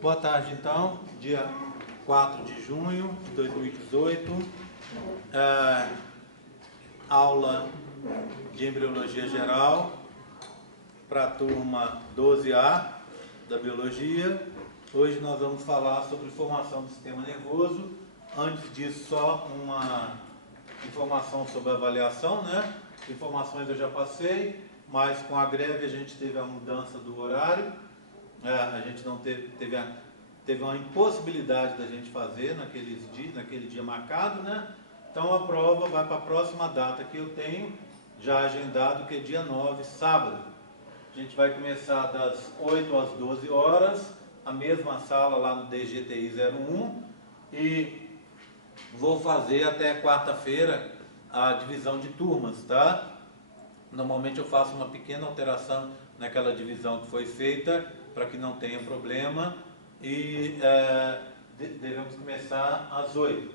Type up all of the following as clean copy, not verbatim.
Boa tarde, então, dia 4 de junho de 2018, aula de Embriologia Geral para a turma 12A da Biologia. Hoje nós vamos falar sobre formação do sistema nervoso. Antes disso, só uma informação sobre a avaliação, né? Informações eu já passei, mas com a greve a gente teve a mudança do horário. A gente não teve uma impossibilidade da gente fazer naquele dia marcado, né? Então a prova vai para a próxima data que eu tenho já agendado, que é dia 9, sábado. A gente vai começar das 8 às 12 horas, a mesma sala lá no DGTI 01, e vou fazer até quarta-feira a divisão de turmas, tá? Normalmente eu faço uma pequena alteração naquela divisão que foi feita, para que não tenha problema, e devemos começar às 8.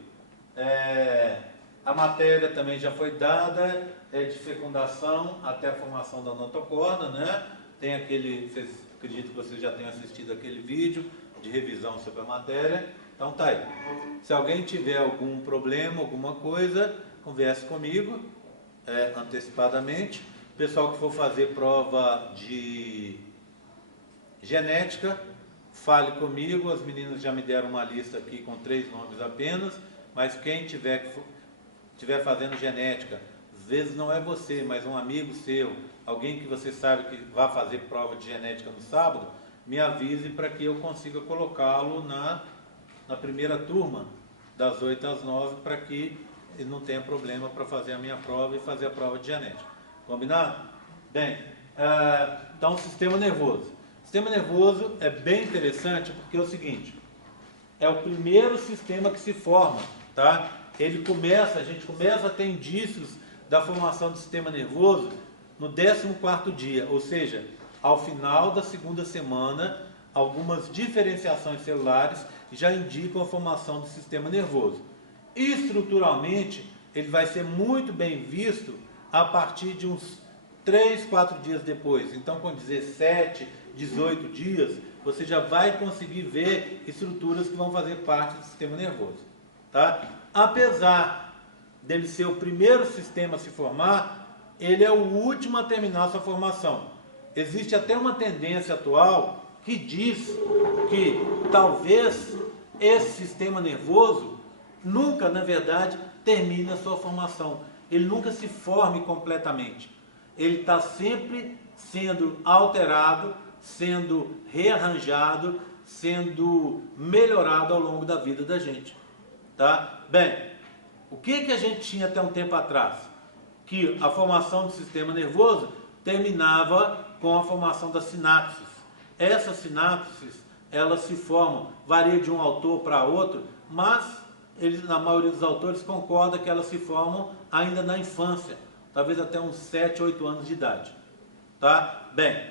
A matéria também já foi dada, é de fecundação até a formação da notocorda, né? Tem acredito que vocês já tenham assistido aquele vídeo de revisão sobre a matéria. Então tá aí. Se alguém tiver algum problema, alguma coisa, converse comigo antecipadamente. O pessoal que for fazer prova de genética, fale comigo. As meninas já me deram uma lista aqui com 3 nomes apenas, mas quem tiver fazendo genética, às vezes não é você, mas um amigo seu, alguém que você sabe que vai fazer prova de genética no sábado, me avise para que eu consiga colocá-lo na primeira turma, das 8 às 9, para que ele não tenha problema para fazer a minha prova e fazer a prova de genética. Combinado? Bem, então, sistema nervoso. O sistema nervoso é bem interessante porque é o seguinte, é o primeiro sistema que se forma, tá? A gente começa a ter indícios da formação do sistema nervoso no 14º dia, ou seja, ao final da segunda semana, algumas diferenciações celulares já indicam a formação do sistema nervoso. Estruturalmente, ele vai ser muito bem visto a partir de uns 3, 4 dias depois. Então, com 17, 18 dias, você já vai conseguir ver estruturas que vão fazer parte do sistema nervoso, tá? Apesar dele ser o primeiro sistema a se formar, ele é o último a terminar a sua formação. Existe até uma tendência atual que diz que talvez esse sistema nervoso nunca, na verdade, termine a sua formação. Ele nunca se forme completamente. Ele está sempre sendo alterado, sendo rearranjado, sendo melhorado ao longo da vida da gente, tá? Bem, o que a gente tinha até um tempo atrás? Que a formação do sistema nervoso terminava com a formação das sinapses. Essas sinapses, elas se formam, varia de um autor para outro, mas na maioria dos autores concorda que elas se formam ainda na infância, talvez até uns 7, 8 anos de idade, tá? Bem,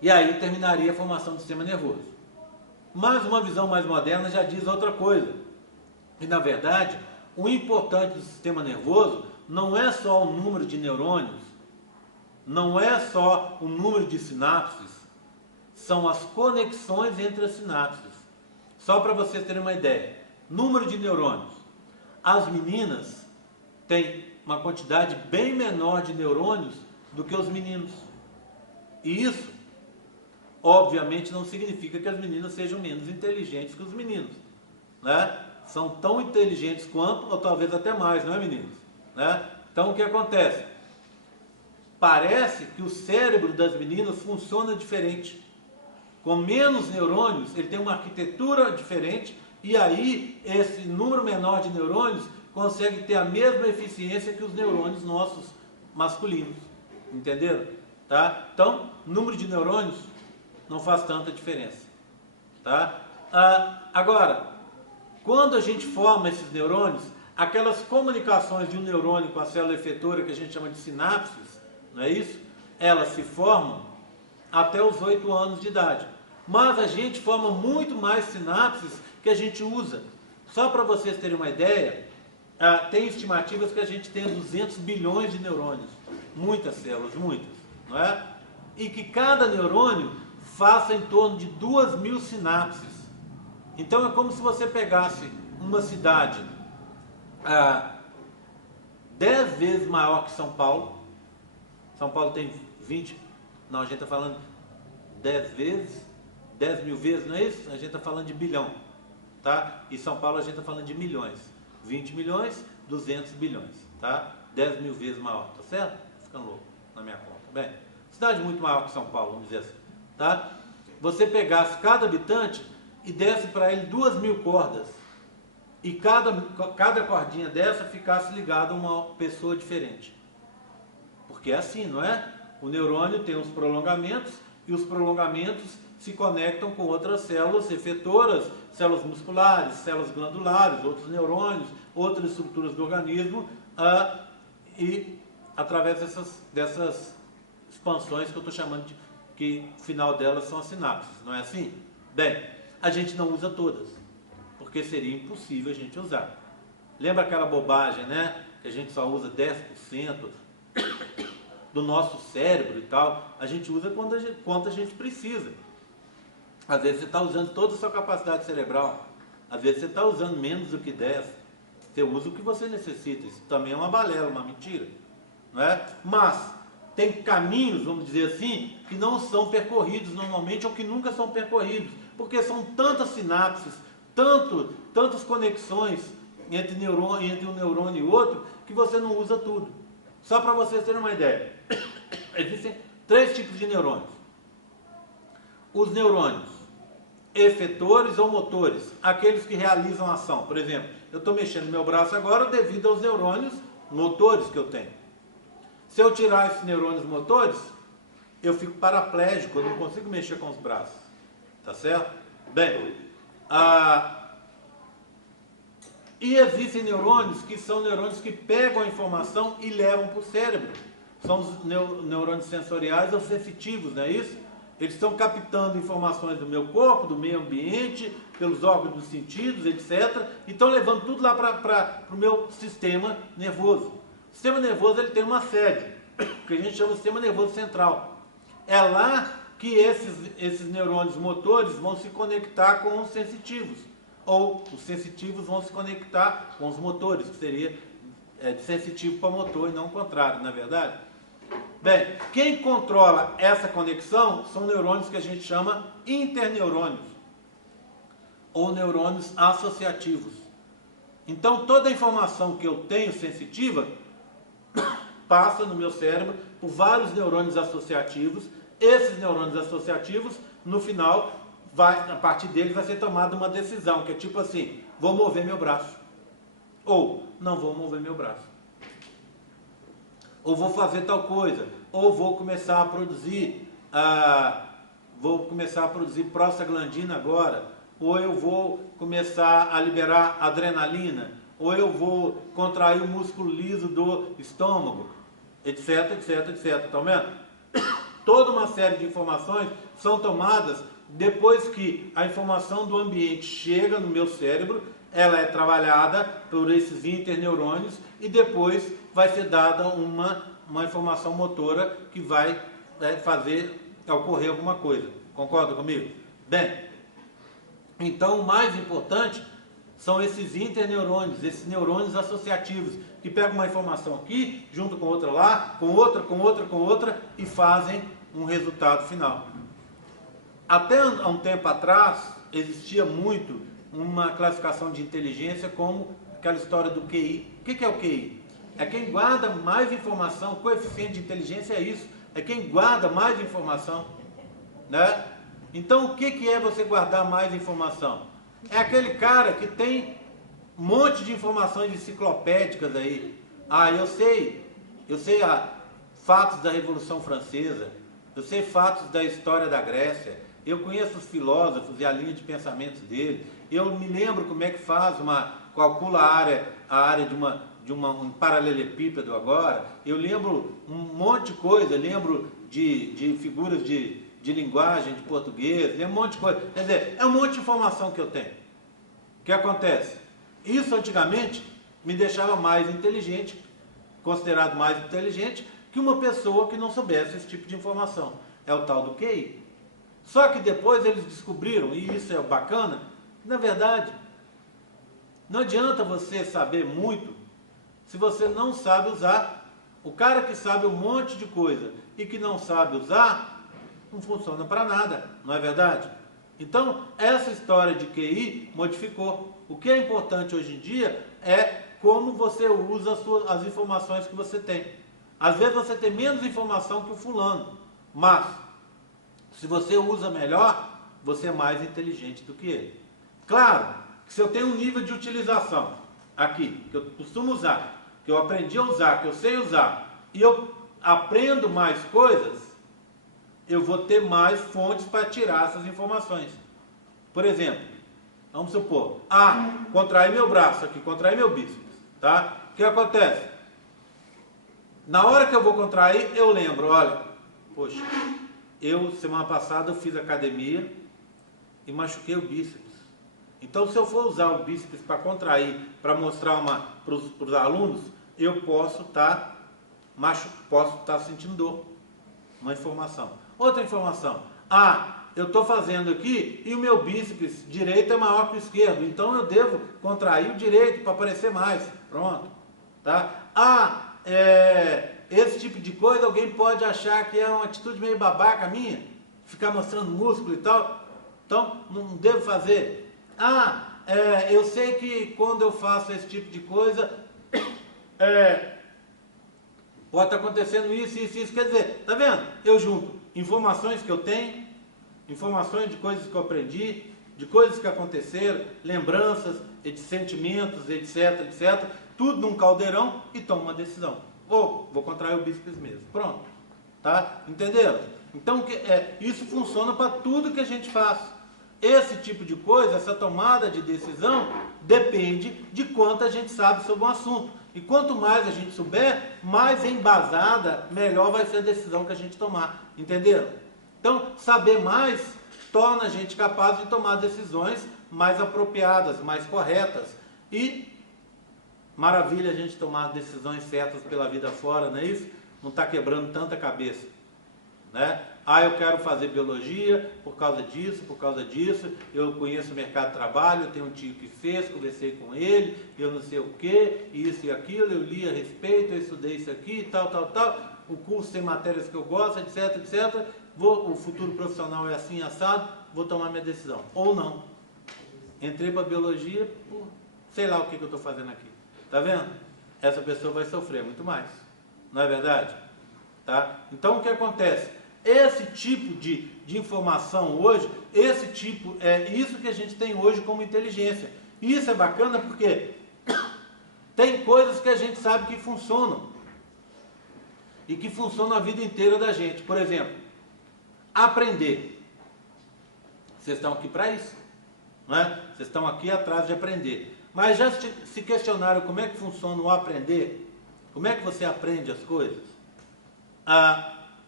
e aí terminaria a formação do sistema nervoso. Mas uma visão mais moderna já diz outra coisa. E na verdade, o importante do sistema nervoso não é só o número de neurônios, não é só o número de sinapses, são as conexões entre as sinapses. Só para vocês terem uma ideia, número de neurônios. As meninas têm uma quantidade bem menor de neurônios do que os meninos. E isso, obviamente, não significa que as meninas sejam menos inteligentes que os meninos, né? São tão inteligentes quanto, ou talvez até mais, não é, meninos? Né? Então, o que acontece? Parece que o cérebro das meninas funciona diferente. Com menos neurônios, ele tem uma arquitetura diferente, e aí esse número menor de neurônios consegue ter a mesma eficiência que os neurônios nossos masculinos. Entenderam? Tá? Então, número de neurônios não faz tanta diferença. Tá? Agora, quando a gente forma esses neurônios, aquelas comunicações de um neurônio com a célula efetora, que a gente chama de sinapses, não é isso? Elas se formam até os 8 anos de idade. Mas a gente forma muito mais sinapses que a gente usa. Só para vocês terem uma ideia, tem estimativas que a gente tem 200 bilhões de neurônios. Muitas células, muitas, não é? E que cada neurônio faça em torno de 2.000 sinapses. Então é como se você pegasse uma cidade 10 vezes maior que São Paulo. São Paulo tem 20, não, a gente está falando 10 vezes, 10.000 vezes, não é isso? A gente está falando de bilhão, tá? E São Paulo a gente está falando de milhões. 20 milhões, 200 bilhões, tá? 10.000 vezes maior, tá certo? Ficando louco na minha conta. Bem, cidade muito maior que São Paulo, vamos dizer assim, tá? Você pegasse cada habitante e desse para ele 2.000 cordas, e cada cordinha dessa ficasse ligada a uma pessoa diferente. Porque é assim, não é? O neurônio tem os prolongamentos, e os prolongamentos se conectam com outras células efetoras, células musculares, células glandulares, outros neurônios, outras estruturas do organismo, e através dessas expansões que eu estou chamando de, que o final delas são as sinapses, não é assim? Bem, a gente não usa todas, porque seria impossível a gente usar. Lembra aquela bobagem, né? Que a gente só usa 10% do nosso cérebro e tal? A gente usa quanto a gente precisa. Às vezes você está usando toda a sua capacidade cerebral, às vezes você está usando menos do que 10. Você usa o que você necessita. Isso também é uma balela, uma mentira, não é? Mas tem caminhos, vamos dizer assim, que não são percorridos normalmente, ou que nunca são percorridos, porque são tantas sinapses, tantas conexões entre um neurônio e outro, que você não usa tudo. Só para vocês terem uma ideia, existem 3 tipos de neurônios. Os neurônios efetores ou motores, aqueles que realizam a ação. Por exemplo, eu estou mexendo no meu braço agora devido aos neurônios motores que eu tenho. Se eu tirar esses neurônios motores, eu fico paraplégico, eu não consigo mexer com os braços. Tá certo? Bem, e existem neurônios que são neurônios que pegam a informação e levam para o cérebro. São os neurônios sensoriais ou sensitivos, não é isso? Eles estão captando informações do meu corpo, do meio ambiente, pelos órgãos dos sentidos, etc. E estão levando tudo lá para o meu sistema nervoso. O sistema nervoso ele tem uma sede, que a gente chama de sistema nervoso central. É lá que esses neurônios motores vão se conectar com os sensitivos. Ou os sensitivos vão se conectar com os motores, que seria de sensitivo para motor e não o contrário, não é verdade? Bem, quem controla essa conexão são neurônios que a gente chama interneurônios, ou neurônios associativos. Então, toda a informação que eu tenho sensitiva passa no meu cérebro por vários neurônios associativos. Esses neurônios associativos, no final, a partir deles vai ser tomada uma decisão, que é tipo assim, vou mover meu braço, ou não vou mover meu braço. Ou vou fazer tal coisa, ou vou começar a produzir prostaglandina agora, ou eu vou começar a liberar adrenalina, ou eu vou contrair o músculo liso do estômago, etc, etc, etc. Estão vendo? Toda uma série de informações são tomadas depois que a informação do ambiente chega no meu cérebro, ela é trabalhada por esses interneurônios e depois vai ser dada uma informação motora que vai fazer ocorrer alguma coisa. Concorda comigo? Bem, então o mais importante são esses interneurônios, esses neurônios associativos, que pegam uma informação aqui, junto com outra lá, com outra, e fazem um resultado final. Até há um tempo atrás, existia muito uma classificação de inteligência como aquela história do QI. O que é o QI? É quem guarda mais informação. O coeficiente de inteligência é isso, é quem guarda mais informação, né? Então o que é você guardar mais informação? É aquele cara que tem um monte de informações enciclopédicas aí. Eu sei fatos da Revolução Francesa, eu sei fatos da história da Grécia, eu conheço os filósofos e a linha de pensamentos dele, eu me lembro como é que calcula a área de um paralelepípedo agora, eu lembro um monte de coisa, lembro de figuras de linguagem, de português, lembro um monte de coisa. Quer dizer, é um monte de informação que eu tenho. O que acontece? Isso antigamente me deixava mais inteligente, considerado mais inteligente, que uma pessoa que não soubesse esse tipo de informação. É o tal do QI. Só que depois eles descobriram, e isso é bacana, na verdade, não adianta você saber muito se você não sabe usar. O cara que sabe um monte de coisa e que não sabe usar, não funciona para nada, não é verdade? Então, essa história de QI modificou. O que é importante hoje em dia é como você usa as informações que você tem. Às vezes você tem menos informação que o fulano, mas se você usa melhor, você é mais inteligente do que ele. Claro que se eu tenho um nível de utilização aqui, que eu costumo usar, que eu aprendi a usar, que eu sei usar, e eu aprendo mais coisas, eu vou ter mais fontes para tirar essas informações. Por exemplo, vamos supor, contrair meu braço aqui, contrair meu bíceps, tá? O que acontece? Na hora que eu vou contrair, eu lembro, olha, poxa, semana passada eu fiz academia e machuquei o bíceps. Então, se eu for usar o bíceps para contrair, para mostrar para os alunos, eu posso estar sentindo dor. Uma informação. Outra informação. Eu estou fazendo aqui e o meu bíceps direito é maior que o esquerdo. Então, eu devo contrair o direito para aparecer mais. Pronto. Tá? Esse tipo de coisa alguém pode achar que é uma atitude meio babaca minha. Ficar mostrando músculo e tal. Então, não devo fazer. Eu sei que quando eu faço esse tipo de coisa, pode estar acontecendo isso. Quer dizer, tá vendo? Eu junto informações que eu tenho, informações de coisas que eu aprendi, de coisas que aconteceram, lembranças, de sentimentos, etc, tudo num caldeirão e tomo uma decisão. Ou vou contrair o bíceps mesmo. Pronto. Tá? Entenderam? Então, isso funciona para tudo que a gente faz. Esse tipo de coisa, essa tomada de decisão, depende de quanto a gente sabe sobre um assunto. E quanto mais a gente souber, mais embasada, melhor vai ser a decisão que a gente tomar. Entenderam? Então, saber mais torna a gente capaz de tomar decisões mais apropriadas, mais corretas. E maravilha a gente tomar decisões certas pela vida fora, não é isso? Não está quebrando tanta cabeça, né? Eu quero fazer biologia por causa disso, eu conheço o mercado de trabalho, eu tenho um tio que fez, conversei com ele, eu não sei o que, isso e aquilo, eu li a respeito, eu estudei isso aqui, tal, o curso tem matérias que eu gosto, etc, o futuro profissional é assim, assado, vou tomar minha decisão. Ou não. Entrei para biologia, sei lá o que eu estou fazendo aqui. Tá vendo? Essa pessoa vai sofrer muito mais. Não é verdade? Tá? Então, o que acontece? Esse tipo de informação hoje, isso que a gente tem hoje como inteligência. E isso é bacana porque tem coisas que a gente sabe que funcionam. E que funcionam a vida inteira da gente. Por exemplo, aprender. Vocês estão aqui para isso, não é? Vocês estão aqui atrás de aprender. Mas já se questionaram como é que funciona o aprender? Como é que você aprende as coisas?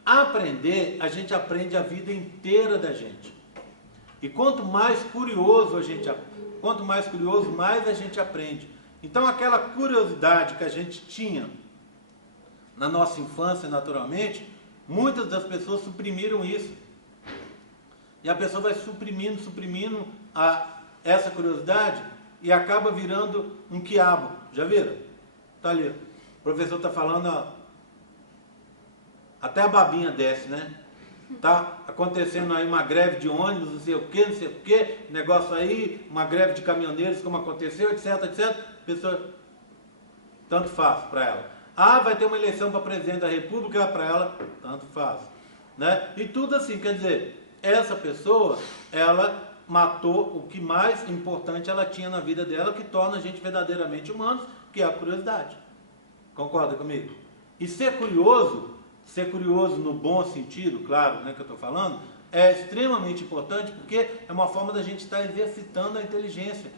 Aprender, a gente aprende a vida inteira da gente. E quanto mais curioso, mais a gente aprende. Então, aquela curiosidade que a gente tinha na nossa infância, naturalmente, muitas das pessoas suprimiram isso. E a pessoa vai suprimindo essa curiosidade e acaba virando um quiabo. Já viram? Tá ali. O professor está falando, até a babinha desce, né? Tá acontecendo aí uma greve de ônibus, não sei o que, negócio aí, uma greve de caminhoneiros, como aconteceu, etc. A pessoa, tanto faz para ela. Vai ter uma eleição para presidente da República, para ela, tanto faz. Né? E tudo assim, quer dizer, essa pessoa, ela matou o que mais importante ela tinha na vida dela, que torna a gente verdadeiramente humanos, que é a curiosidade. Concorda comigo? E ser curioso no bom sentido, claro, né, que eu estou falando, é extremamente importante, porque é uma forma da gente estar exercitando a inteligência.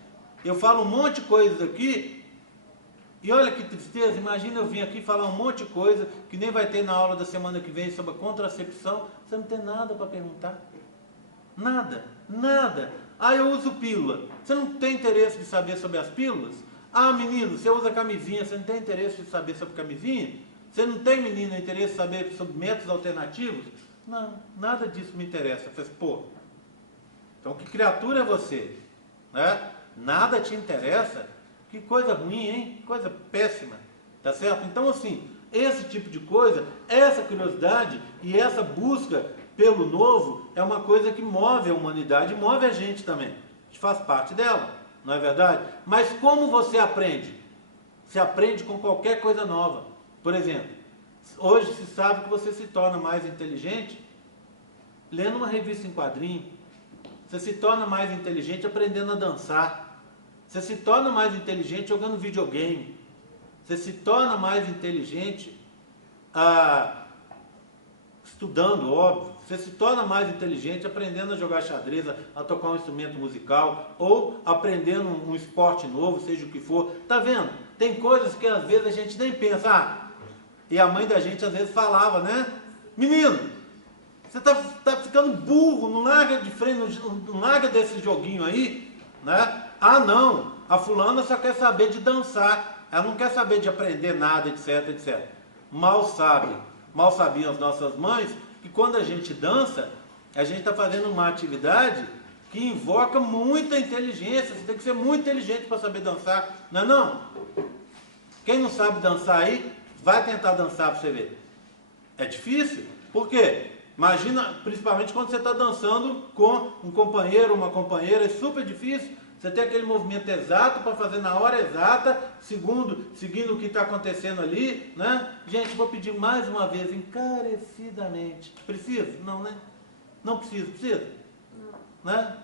Eu falo um monte de coisas aqui, e olha que tristeza, imagina eu vir aqui falar um monte de coisa, que nem vai ter na aula da semana que vem sobre a contracepção, você não tem nada para perguntar. Nada. Eu uso pílula. Você não tem interesse de saber sobre as pílulas? Menino, você usa camisinha, você não tem interesse de saber sobre camisinha? Você não tem, menina, interesse em saber sobre métodos alternativos? Não, nada disso me interessa. Eu falei, pô, então que criatura é você? Né? Nada te interessa? Que coisa ruim, hein? Coisa péssima. Tá certo? Então, assim, esse tipo de coisa, essa curiosidade e essa busca pelo novo é uma coisa que move a humanidade, move a gente também. A gente faz parte dela, não é verdade? Mas como você aprende? Você aprende com qualquer coisa nova. Por exemplo, hoje se sabe que você se torna mais inteligente lendo uma revista em quadrinho. Você se torna mais inteligente aprendendo a dançar. Você se torna mais inteligente jogando videogame. Você se torna mais inteligente estudando, óbvio. Você se torna mais inteligente aprendendo a jogar xadrez, a tocar um instrumento musical, ou aprendendo um esporte novo, seja o que for. Tá vendo? Tem coisas que às vezes a gente nem pensa. E a mãe da gente às vezes falava, né? Menino, você tá ficando burro, não larga de frente, não larga desse joguinho aí, né? Ah, não, a fulana só quer saber de dançar, ela não quer saber de aprender nada, etc, etc. Mal sabiam as nossas mães que quando a gente dança, a gente está fazendo uma atividade que invoca muita inteligência. Você tem que ser muito inteligente para saber dançar, não é não? Quem não sabe dançar aí, vai tentar dançar para você ver. É difícil? Por quê? Imagina, principalmente quando você está dançando com um companheiro, uma companheira, é super difícil. Você tem aquele movimento exato para fazer na hora exata, seguindo o que está acontecendo ali, né? Gente, vou pedir mais uma vez, encarecidamente. Preciso? Não, né? Não preciso. Precisa? Não. Né?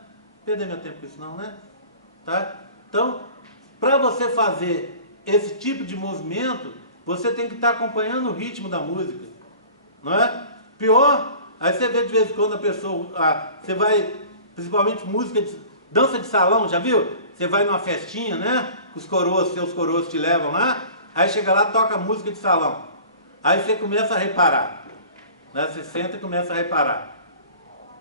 Perder meu tempo com isso não, né? Tá? Então, para você fazer esse tipo de movimento, você tem que estar acompanhando o ritmo da música, não é? Pior, aí você vê de vez em quando a pessoa, você vai, principalmente dança de salão, já viu? Você vai numa festinha, né? Os coroas, seus coroas te levam lá, aí chega lá, toca música de salão. Aí você começa a reparar, né? Você senta e começa a reparar.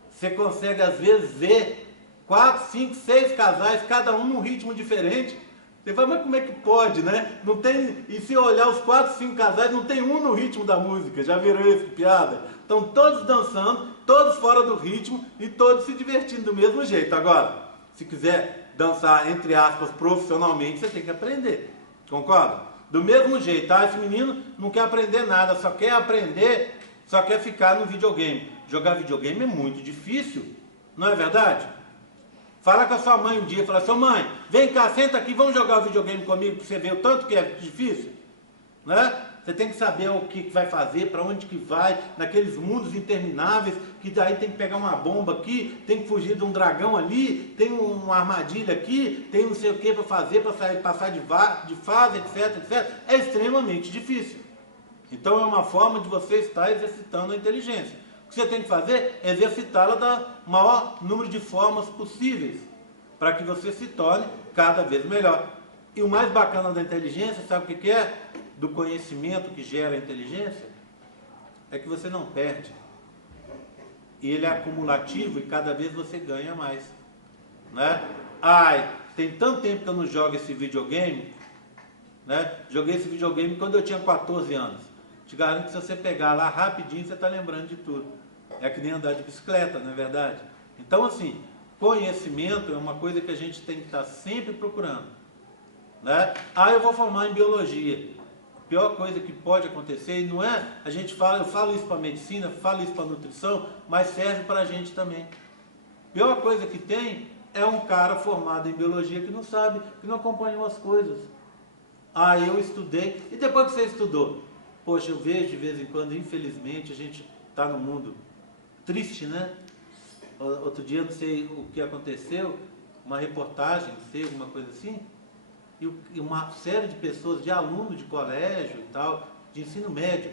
Você consegue às vezes ver 4, 5, 6 casais, cada um num ritmo diferente. Você fala, mas como é que pode, né? Não tem, e se olhar os 4, 5 casais, não tem um no ritmo da música. Já viram isso, que piada? Estão todos dançando, todos fora do ritmo e todos se divertindo do mesmo jeito. Agora, se quiser dançar, entre aspas, profissionalmente, você tem que aprender. Concorda? Do mesmo jeito, esse menino não quer aprender nada, só quer ficar no videogame. Jogar videogame é muito difícil, não é verdade? Fala com a sua mãe um dia, fala, sua mãe, vem cá, senta aqui, vamos jogar o videogame comigo para você ver o tanto que é difícil, né? Você tem que saber o que vai fazer, para onde que vai, naqueles mundos intermináveis, que daí tem que pegar uma bomba aqui, tem que fugir de um dragão ali, tem uma armadilha aqui, tem não sei o que para fazer, para passar de fase, etc, etc. É extremamente difícil. Então é uma forma de você estar exercitando a inteligência. O que você tem que fazer é exercitá-la da maior número de formas possíveis, para que você se torne cada vez melhor. E o mais bacana da inteligência, sabe o que é? Do conhecimento que gera a inteligência, é que você não perde. E ele é acumulativo e cada vez você ganha mais. Né? Ai, tem tanto tempo que eu não jogo esse videogame, né? Joguei esse videogame quando eu tinha 14 anos. Te garanto que se você pegar lá rapidinho, você está lembrando de tudo. É que nem andar de bicicleta, não é verdade? Então, assim, conhecimento é uma coisa que a gente tem que estar sempre procurando. Né? Eu vou formar em biologia. A pior coisa que pode acontecer, e não é, eu falo isso para a medicina, falo isso para a nutrição, mas serve para a gente também. A pior coisa que tem é um cara formado em biologia que não sabe, que não acompanhou as coisas. Eu estudei, e depois que você estudou? Poxa, eu vejo de vez em quando, infelizmente, a gente está num mundo triste, né? Outro dia, não sei o que aconteceu, uma reportagem, não sei, alguma coisa assim, e uma série de pessoas, de alunos de colégio e tal, de ensino médio,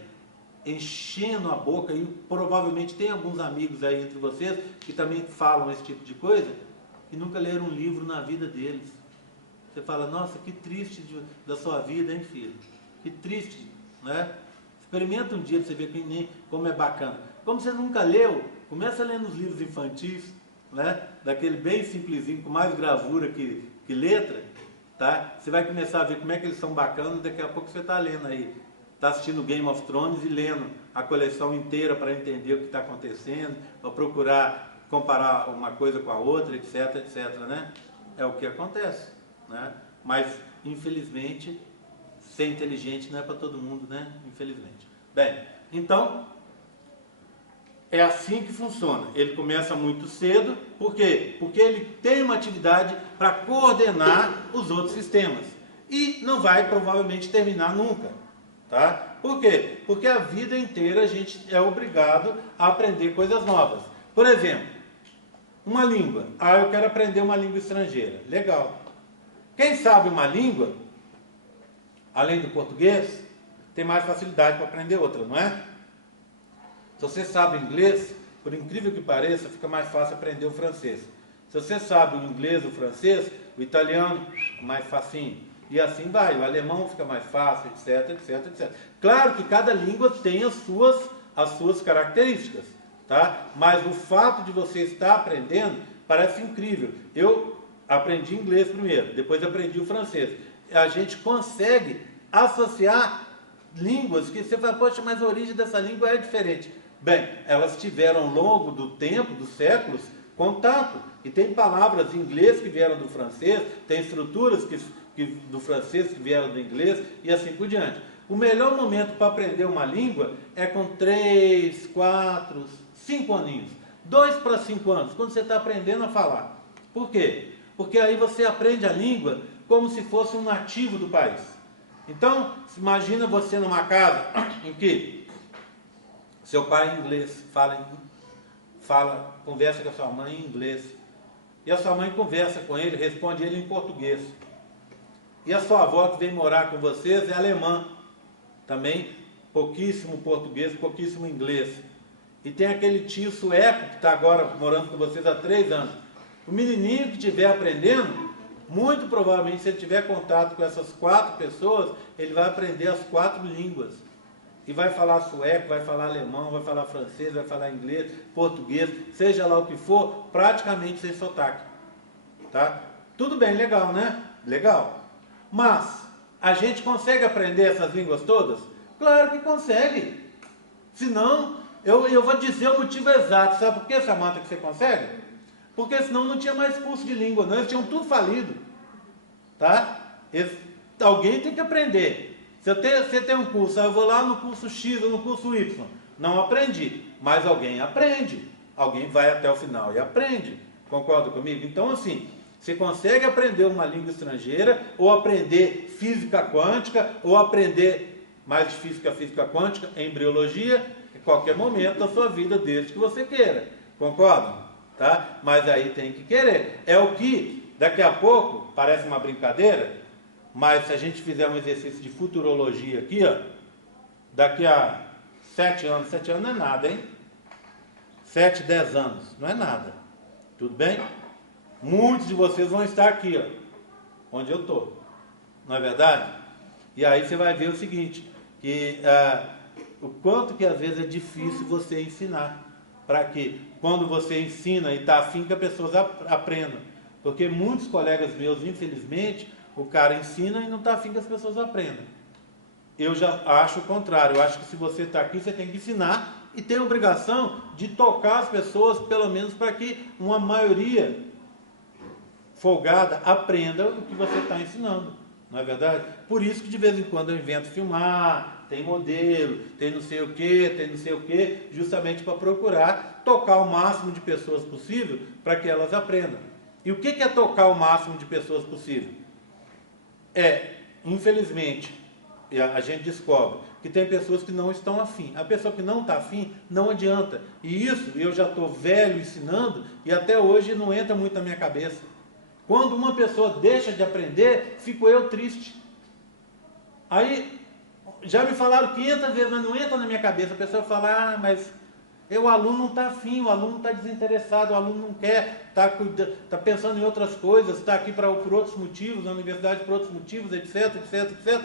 enchendo a boca, e provavelmente tem alguns amigos aí entre vocês que também falam esse tipo de coisa, que nunca leram um livro na vida deles. Você fala, nossa, que triste da sua vida, hein, filho? Que triste, né? Experimenta um dia para você ver como é bacana. Como você nunca leu, começa lendo os livros infantis, né? Daquele bem simplesinho, com mais gravura que letra, tá? Você vai começar a ver como é que eles são bacanas, daqui a pouco você está lendo aí, está assistindo Game of Thrones e lendo a coleção inteira para entender o que está acontecendo, ou procurar comparar uma coisa com a outra, etc, etc, né? É o que acontece, né? Mas, infelizmente, ser inteligente não é para todo mundo, né? Infelizmente. Bem, então, é assim que funciona. Ele começa muito cedo, por quê? Porque ele tem uma atividade para coordenar os outros sistemas. E não vai provavelmente terminar nunca, tá? Por quê? Porque a vida inteira a gente é obrigado a aprender coisas novas. Por exemplo, uma língua. Ah, eu quero aprender uma língua estrangeira. Legal. Quem sabe uma língua, além do português, tem mais facilidade para aprender outra, não é? Se você sabe inglês, por incrível que pareça, fica mais fácil aprender o francês. Se você sabe o inglês, o francês, o italiano, mais facinho. E assim vai, o alemão fica mais fácil, etc, etc, etc. Claro que cada língua tem as suas características, tá? Mas o fato de você estar aprendendo parece incrível. Eu aprendi inglês primeiro, depois aprendi o francês. A gente consegue associar línguas que você fala, poxa, mas a origem dessa língua é diferente. Bem, elas tiveram ao longo do tempo, dos séculos, contato. E tem palavras em inglês que vieram do francês, tem estruturas do francês que vieram do inglês e assim por diante. O melhor momento para aprender uma língua é com 3, 4, 5 aninhos. 2 para 5 anos, quando você está aprendendo a falar. Por quê? Porque aí você aprende a língua como se fosse um nativo do país. Então, imagina você numa casa em que seu pai é inglês, conversa com a sua mãe em inglês. E a sua mãe conversa com ele, responde ele em português. E a sua avó que vem morar com vocês é alemã. Também pouquíssimo português, pouquíssimo inglês. E tem aquele tio sueco que está agora morando com vocês há 3 anos. O menininho que estiver aprendendo, muito provavelmente, se ele tiver contato com essas 4 pessoas, ele vai aprender as 4 línguas. E vai falar sueco, vai falar alemão, vai falar francês, vai falar inglês, português, seja lá o que for, praticamente sem sotaque. Tá? Tudo bem, legal, né? Legal. Mas, a gente consegue aprender essas línguas todas? Claro que consegue. Senão, eu vou dizer o motivo exato. Sabe por que, Samantha, que você consegue? Porque senão não tinha mais curso de língua, não. Eles tinham tudo falido. Tá? Alguém tem que aprender. Se você tem um curso, eu vou lá no curso X ou no curso Y. Não aprendi, mas alguém aprende. Alguém vai até o final e aprende. Concorda comigo? Então, assim, você consegue aprender uma língua estrangeira, ou aprender física quântica, ou aprender mais difícil que a física quântica, embriologia, em qualquer momento da sua vida, desde que você queira. Concordam? Tá? Mas aí tem que querer. É o que, daqui a pouco, parece uma brincadeira, mas se a gente fizer um exercício de futurologia aqui, ó, daqui a 7 anos não é nada, hein? 7, 10 anos, não é nada. Tudo bem? Muitos de vocês vão estar aqui, ó, onde eu estou. Não é verdade? E aí você vai ver o seguinte, que o quanto que às vezes é difícil você ensinar. Para que quando você ensina e está afim que as pessoas aprendam. Porque muitos colegas meus, infelizmente, o cara ensina e não está afim que as pessoas aprendam. Eu já acho o contrário. Eu acho que se você está aqui, você tem que ensinar e tem a obrigação de tocar as pessoas, pelo menos para que uma maioria folgada aprenda o que você está ensinando. Não é verdade? Por isso que de vez em quando eu invento filmar, tem modelo, tem não sei o que, justamente para procurar tocar o máximo de pessoas possível para que elas aprendam. E o que é tocar o máximo de pessoas possível? Infelizmente, a gente descobre que tem pessoas que não estão afim. A pessoa que não está afim, não adianta. E isso, eu já estou velho ensinando, e até hoje não entra muito na minha cabeça. Quando uma pessoa deixa de aprender, fico eu triste. Aí, já me falaram 500 vezes, mas não entra na minha cabeça. A pessoa fala, mas o aluno não está afim, o aluno está desinteressado, o aluno não quer, está pensando em outras coisas, está aqui por outros motivos, na universidade por outros motivos, etc, etc, etc.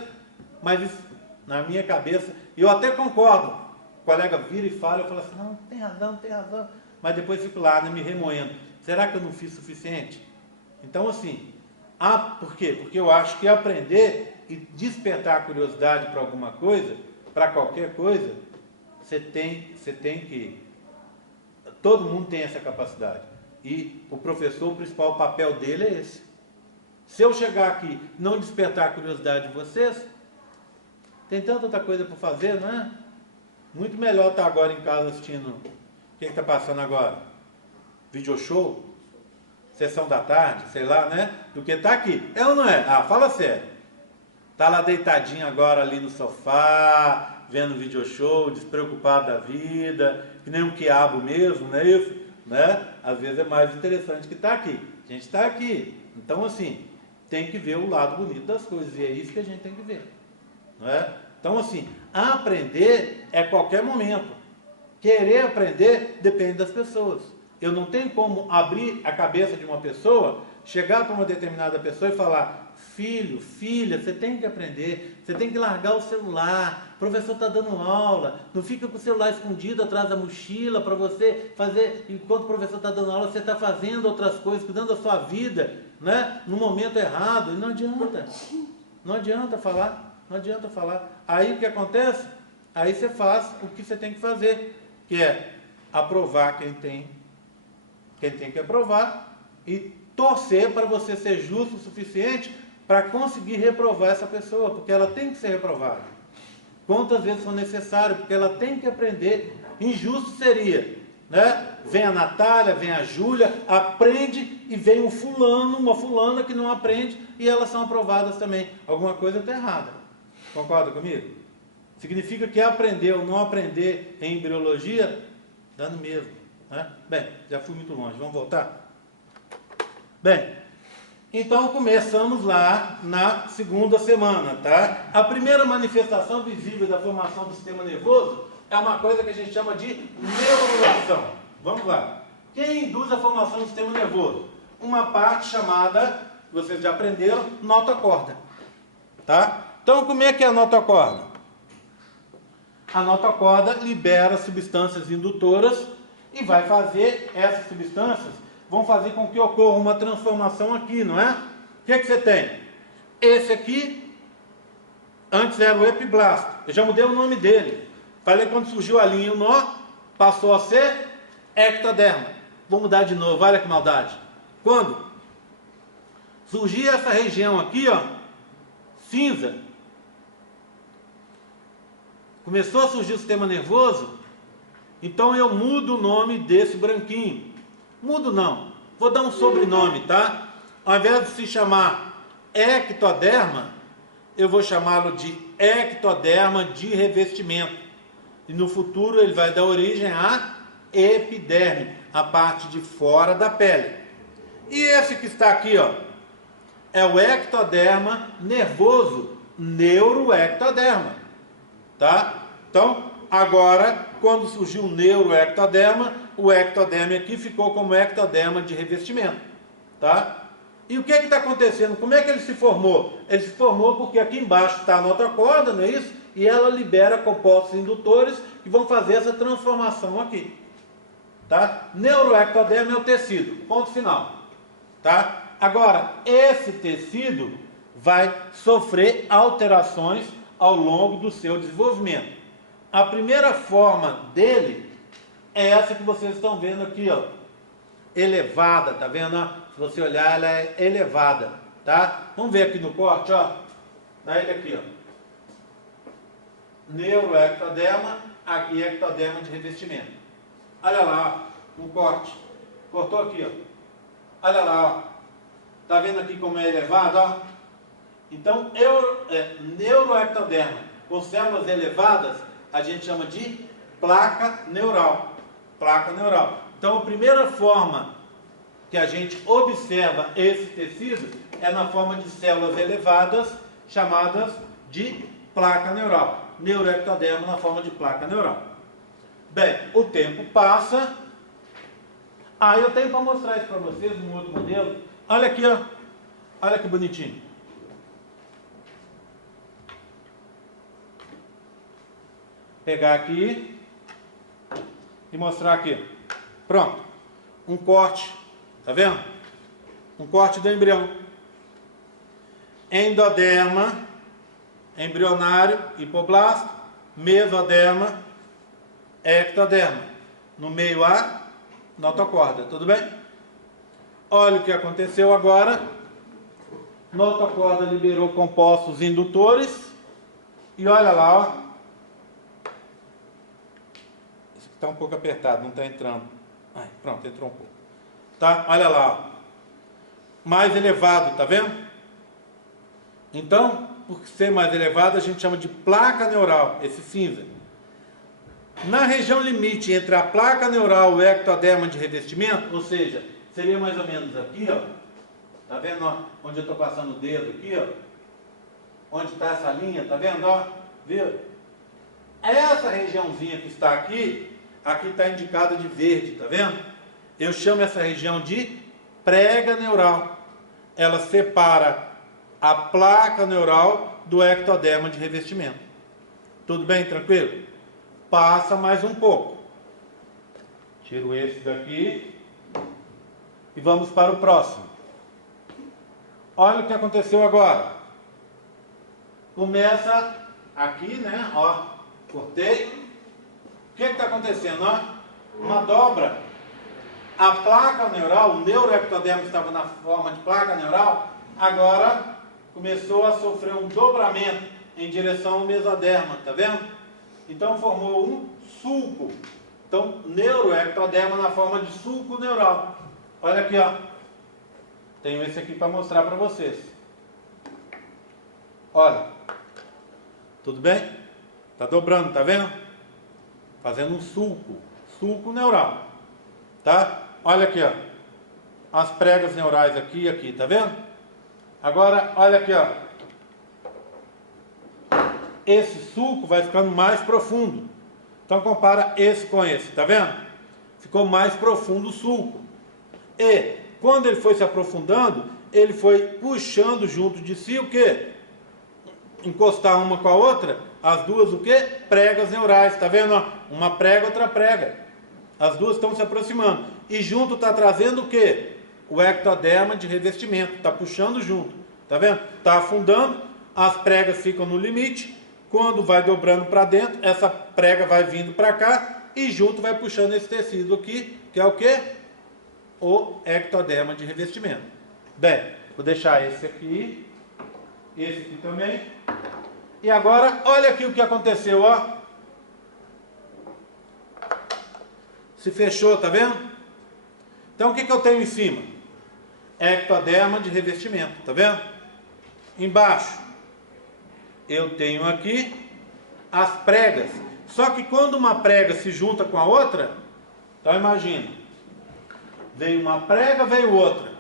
Mas isso, na minha cabeça, eu até concordo. O colega vira e fala, eu falo assim, não, tem razão. Mas depois fico lá, né, me remoendo. Será que eu não fiz suficiente? Então, assim, por quê? Porque eu acho que aprender e despertar a curiosidade para alguma coisa, para qualquer coisa, você tem que... Todo mundo tem essa capacidade. E o professor, o principal papel dele é esse. Se eu chegar aqui e não despertar a curiosidade de vocês, tem tanta outra coisa para fazer, não é? Muito melhor estar agora em casa assistindo... O que está passando agora? Video show? Sessão da tarde, sei lá, né? Do que estar aqui. É ou não é? Ah, fala sério. Está lá deitadinho agora ali no sofá, vendo video show, despreocupado da vida, que nem um quiabo mesmo, não é isso? Né? Às vezes é mais interessante que estar aqui. A gente está aqui. Então, assim, tem que ver o lado bonito das coisas. E é isso que a gente tem que ver. Não é? Então, assim, aprender é qualquer momento. Querer aprender depende das pessoas. Eu não tenho como abrir a cabeça de uma pessoa, chegar para uma determinada pessoa e falar: filho, filha, você tem que aprender, você tem que largar o celular, o professor está dando aula, não fica com o celular escondido atrás da mochila para você fazer, enquanto o professor está dando aula, você está fazendo outras coisas, cuidando da sua vida, né? No momento errado, e não adianta falar, não adianta falar. Aí o que acontece? Aí você faz o que você tem que fazer, que é aprovar quem tem que aprovar e torcer para você ser justo o suficiente para conseguir reprovar essa pessoa, porque ela tem que ser reprovada. Quantas vezes for necessário, porque ela tem que aprender. Injusto seria, né? Vem a Natália, vem a Júlia, aprende e vem um fulano, uma fulana que não aprende e elas são aprovadas também. Alguma coisa está errada. Concorda comigo? Significa que aprender ou não aprender em embriologia, dá no mesmo. Né? Bem, já fui muito longe, vamos voltar? Bem, então começamos lá na segunda semana, tá? A primeira manifestação visível da formação do sistema nervoso é uma coisa que a gente chama de neurulação. Vamos lá. Quem induz a formação do sistema nervoso? Uma parte chamada, vocês já aprenderam, notocorda, tá? Então como é que é a notocorda? A notocorda libera substâncias indutoras e vai fazer essas substâncias, vão fazer com que ocorra uma transformação aqui, não é? O que você tem? Esse aqui, antes era o epiblasto, eu já mudei o nome dele. Falei quando surgiu a linha e o nó, passou a ser ectoderma. Vou mudar de novo, olha que maldade. Quando surgia essa região aqui, ó, cinza, começou a surgir o sistema nervoso, então eu mudo o nome desse branquinho. Mudo não, vou dar um sobrenome, tá? Ao invés de se chamar ectoderma, eu vou chamá-lo de ectoderma de revestimento. E no futuro ele vai dar origem à epiderme, a parte de fora da pele. E esse que está aqui, ó, é o ectoderma nervoso, neuroectoderma, tá? Então, agora, quando surgiu o neuroectoderma, o ectoderma aqui ficou como ectoderma de revestimento, tá? E o que está acontecendo? Como é que ele se formou? Ele se formou porque aqui embaixo está a notocorda, não é isso? E ela libera compostos indutores que vão fazer essa transformação aqui, tá? Neuroectoderma é o tecido, ponto final, tá? Agora, esse tecido vai sofrer alterações ao longo do seu desenvolvimento. A primeira forma dele é essa que vocês estão vendo aqui, ó, elevada, tá vendo? Se você olhar, ela é elevada, tá? Vamos ver aqui no corte, ó, dá ele aqui, ó, neuroectoderma, aqui ectoderma de revestimento. Olha lá, ó, um corte, cortou aqui, ó, olha lá, ó, tá vendo aqui como é elevado, ó? Então, neuroectoderma com células elevadas, a gente chama de placa neural. Placa neural. Então, a primeira forma que a gente observa esse tecido é na forma de células elevadas, chamadas de placa neural. Neuroectoderma na forma de placa neural. Bem, o tempo passa. Eu tenho para mostrar isso para vocês, um outro modelo. Olha aqui, ó. Olha que bonitinho. Pegar aqui e mostrar aqui. Pronto. Um corte. Tá vendo? Um corte do embrião. Endoderma, embrionário, hipoblasto, mesoderma, ectoderma. No meio a notocorda, tudo bem? Olha o que aconteceu agora. Notocorda liberou compostos indutores. E olha lá, ó. Esse aqui está um pouco apertado, não está entrando. Ai, pronto, entrou um pouco. Tá? Olha lá, ó. Mais elevado, tá vendo? Então, por ser mais elevado, a gente chama de placa neural, esse cinza. Na região limite entre a placa neural e o ectoderma de revestimento, ou seja, seria mais ou menos aqui, ó. Tá vendo, ó? Onde eu estou passando o dedo aqui, ó. Onde está essa linha, tá vendo, ó? Viu? Essa regiãozinha que está aqui, aqui está indicada de verde, tá vendo? Eu chamo essa região de prega neural. Ela separa a placa neural do ectoderma de revestimento. Tudo bem, tranquilo? Passa mais um pouco. Tiro esse daqui e vamos para o próximo. Olha o que aconteceu agora. Começa aqui, né? Ó, cortei. O que está acontecendo? Ó, uma dobra. A placa neural, o neuroectoderma estava na forma de placa neural, agora começou a sofrer um dobramento em direção ao mesoderma, tá vendo? Então formou um sulco. Então, neuroectoderma na forma de sulco neural. Olha aqui, ó. Tenho esse aqui para mostrar para vocês. Olha. Tudo bem? Tá dobrando, tá vendo? Fazendo um sulco. Sulco neural. Tá? Olha aqui, ó. As pregas neurais aqui e aqui, tá vendo? Agora, olha aqui, ó. Esse sulco vai ficando mais profundo. Então compara esse com esse, tá vendo? Ficou mais profundo o sulco. E quando ele foi se aprofundando, ele foi puxando junto de si o quê? Encostar uma com a outra, as duas o quê? Pregas neurais, tá vendo? Uma prega, outra prega. As duas estão se aproximando. E junto está trazendo o quê? O ectoderma de revestimento. Está puxando junto. Tá vendo? Está afundando, as pregas ficam no limite. Quando vai dobrando para dentro, essa prega vai vindo para cá e junto vai puxando esse tecido aqui, que é o quê? O ectoderma de revestimento. Bem, vou deixar esse aqui também. E agora, olha aqui o que aconteceu, ó. Se fechou, tá vendo? Então, o que eu tenho em cima? Ectoderma de revestimento, tá vendo? Embaixo, eu tenho aqui as pregas. Só que quando uma prega se junta com a outra, então imagina, veio uma prega, veio outra.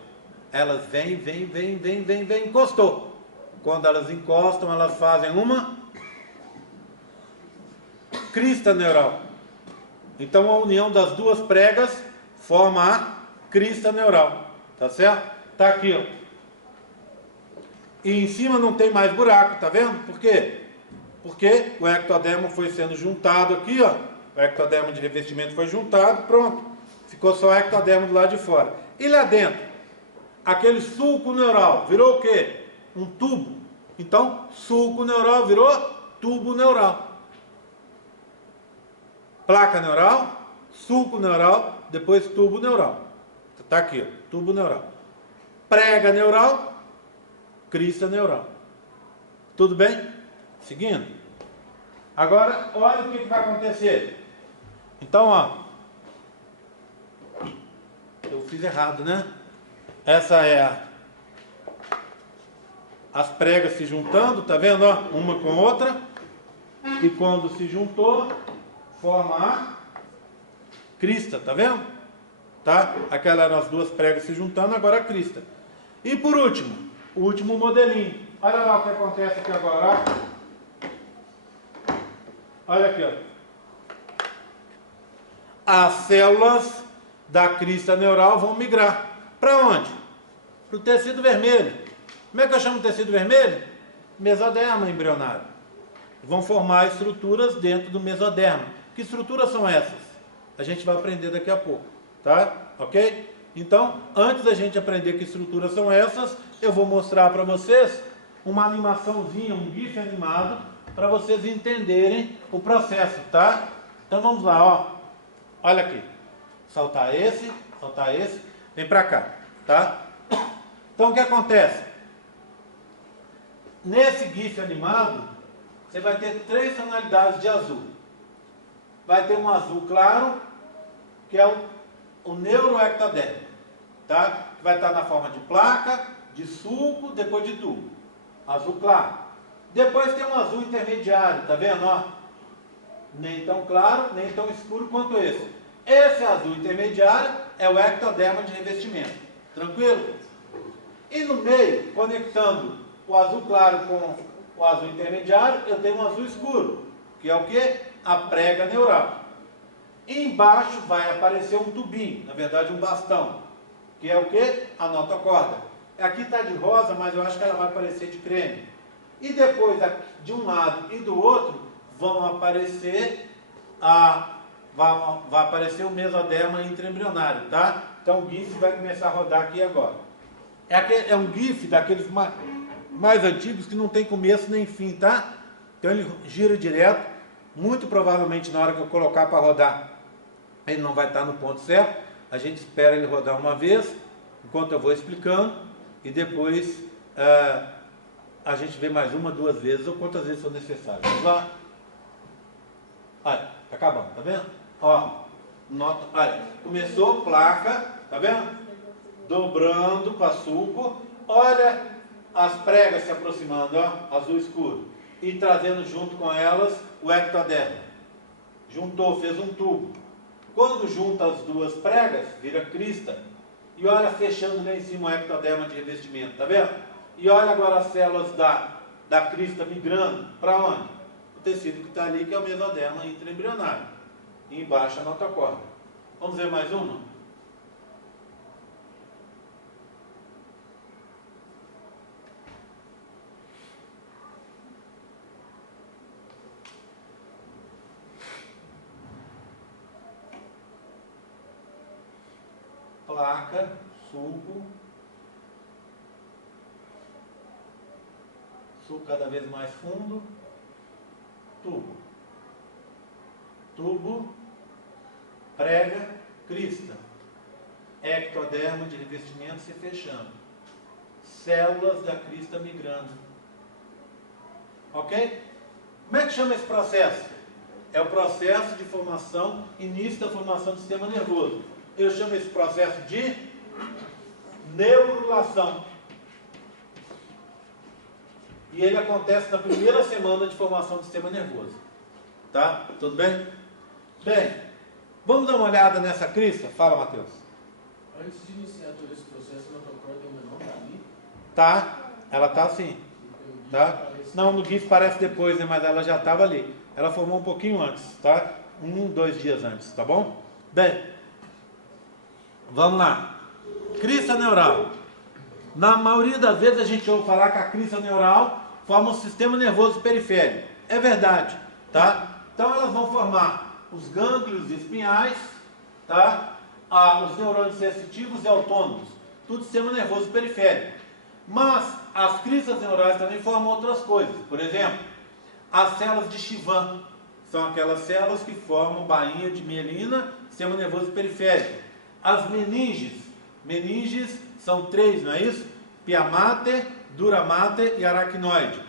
Elas vêm, encostou. Quando elas encostam, elas fazem uma crista neural. Então a união das duas pregas forma a crista neural. Tá certo? Tá aqui, ó. E em cima não tem mais buraco, tá vendo? Por quê? Porque o ectoderma foi sendo juntado aqui, ó. O ectoderma de revestimento foi juntado, pronto. Ficou só o ectoderma do lado de fora. E lá dentro? Aquele sulco neural virou o quê? Um tubo. Então, sulco neural virou tubo neural. Placa neural, sulco neural, depois tubo neural. Tá aqui, ó, tubo neural. Prega neural, crista neural. Tudo bem? Seguindo. Agora, olha o que vai acontecer. Então, ó. Eu fiz errado, né? Essa é as pregas se juntando, tá vendo, ó? Uma com outra. E quando se juntou, forma a crista, tá vendo? Tá? Aquela eram as duas pregas se juntando, agora a crista. E por último, o último modelinho. Olha lá o que acontece aqui agora, ó. Olha aqui, ó. As células da crista neural vão migrar. Para onde? Para o tecido vermelho. Como é que eu chamo de tecido vermelho? Mesoderma embrionário. Vão formar estruturas dentro do mesoderma. Que estruturas são essas? A gente vai aprender daqui a pouco, tá? Ok? Então, antes da gente aprender que estruturas são essas, eu vou mostrar para vocês uma animaçãozinha, um GIF animado, para vocês entenderem o processo, tá? Então vamos lá, ó. Olha aqui. Saltar esse, vem para cá, tá? Então o que acontece? Nesse GIF animado, você vai ter 3 tonalidades de azul. Vai ter um azul claro, que é o neuroectodérmico, tá? Que vai estar na forma de placa, de sulco, depois de tubo. Azul claro. Depois tem um azul intermediário, tá vendo? Ó? Nem tão claro, nem tão escuro quanto esse. Esse azul intermediário é o ectoderma de revestimento. Tranquilo? E no meio, conectando o azul claro com o azul intermediário, eu tenho um azul escuro, que é o que? A prega neural. E embaixo vai aparecer um tubinho, na verdade um bastão, que é o que? A notocorda. Aqui está de rosa, mas eu acho que ela vai aparecer de creme. E depois, de um lado e do outro, vão aparecer vai aparecer o mesoderma intraembrionário, tá? Então o GIF vai começar a rodar aqui agora. É um GIF daqueles mais antigos que não tem começo nem fim, tá? Então ele gira direto. Muito provavelmente na hora que eu colocar para rodar, ele não vai estar no ponto certo. A gente espera ele rodar uma vez, enquanto eu vou explicando, e depois a gente vê mais uma, 2 vezes, ou quantas vezes for necessário. Vamos lá. Olha, tá acabando, tá vendo? Ó, olha, começou placa, tá vendo? Dobrando para sulco. Olha as pregas se aproximando, ó, azul escuro. E trazendo junto com elas o ectoderma. Juntou, fez um tubo. Quando junta as 2 pregas, vira crista. E olha fechando lá em cima o ectoderma de revestimento, tá vendo? E olha agora as células da crista migrando. Para onde? O tecido que está ali, que é o mesoderma intraembrionário. E embaixo a notocorda. Vamos ver mais uma? Placa, sulco cada vez mais fundo, tubo, prega, crista, ectoderma de revestimento se fechando, células da crista migrando. Ok? Como é que chama esse processo? É o processo de formação, início da formação do sistema nervoso. Eu chamo esse processo de neurulação. E ele acontece na primeira semana de formação do sistema nervoso. Tá? Tudo bem? Bem, vamos dar uma olhada nessa crista? Fala, Matheus. Antes de iniciar todo esse processo, a notocorda ainda não está ali? Tá, ela tá assim. Tá? Não, no GIF parece depois, né? Mas ela já estava ali. Ela formou um pouquinho antes, tá? 1, 2 dias antes, tá bom? Bem, vamos lá. Crista neural. Na maioria das vezes a gente ouve falar que a crista neural forma um sistema nervoso periférico. É verdade, tá? Então elas vão formar os gânglios espinhais, tá? Os neurônios sensitivos e autônomos. Tudo sistema nervoso periférico. Mas as cristas neurais também formam outras coisas. Por exemplo, as células de Chivan são aquelas células que formam bainha de mielina, sistema nervoso periférico. As meninges são 3, não é isso? Pia mater, dura mater e aracnoide.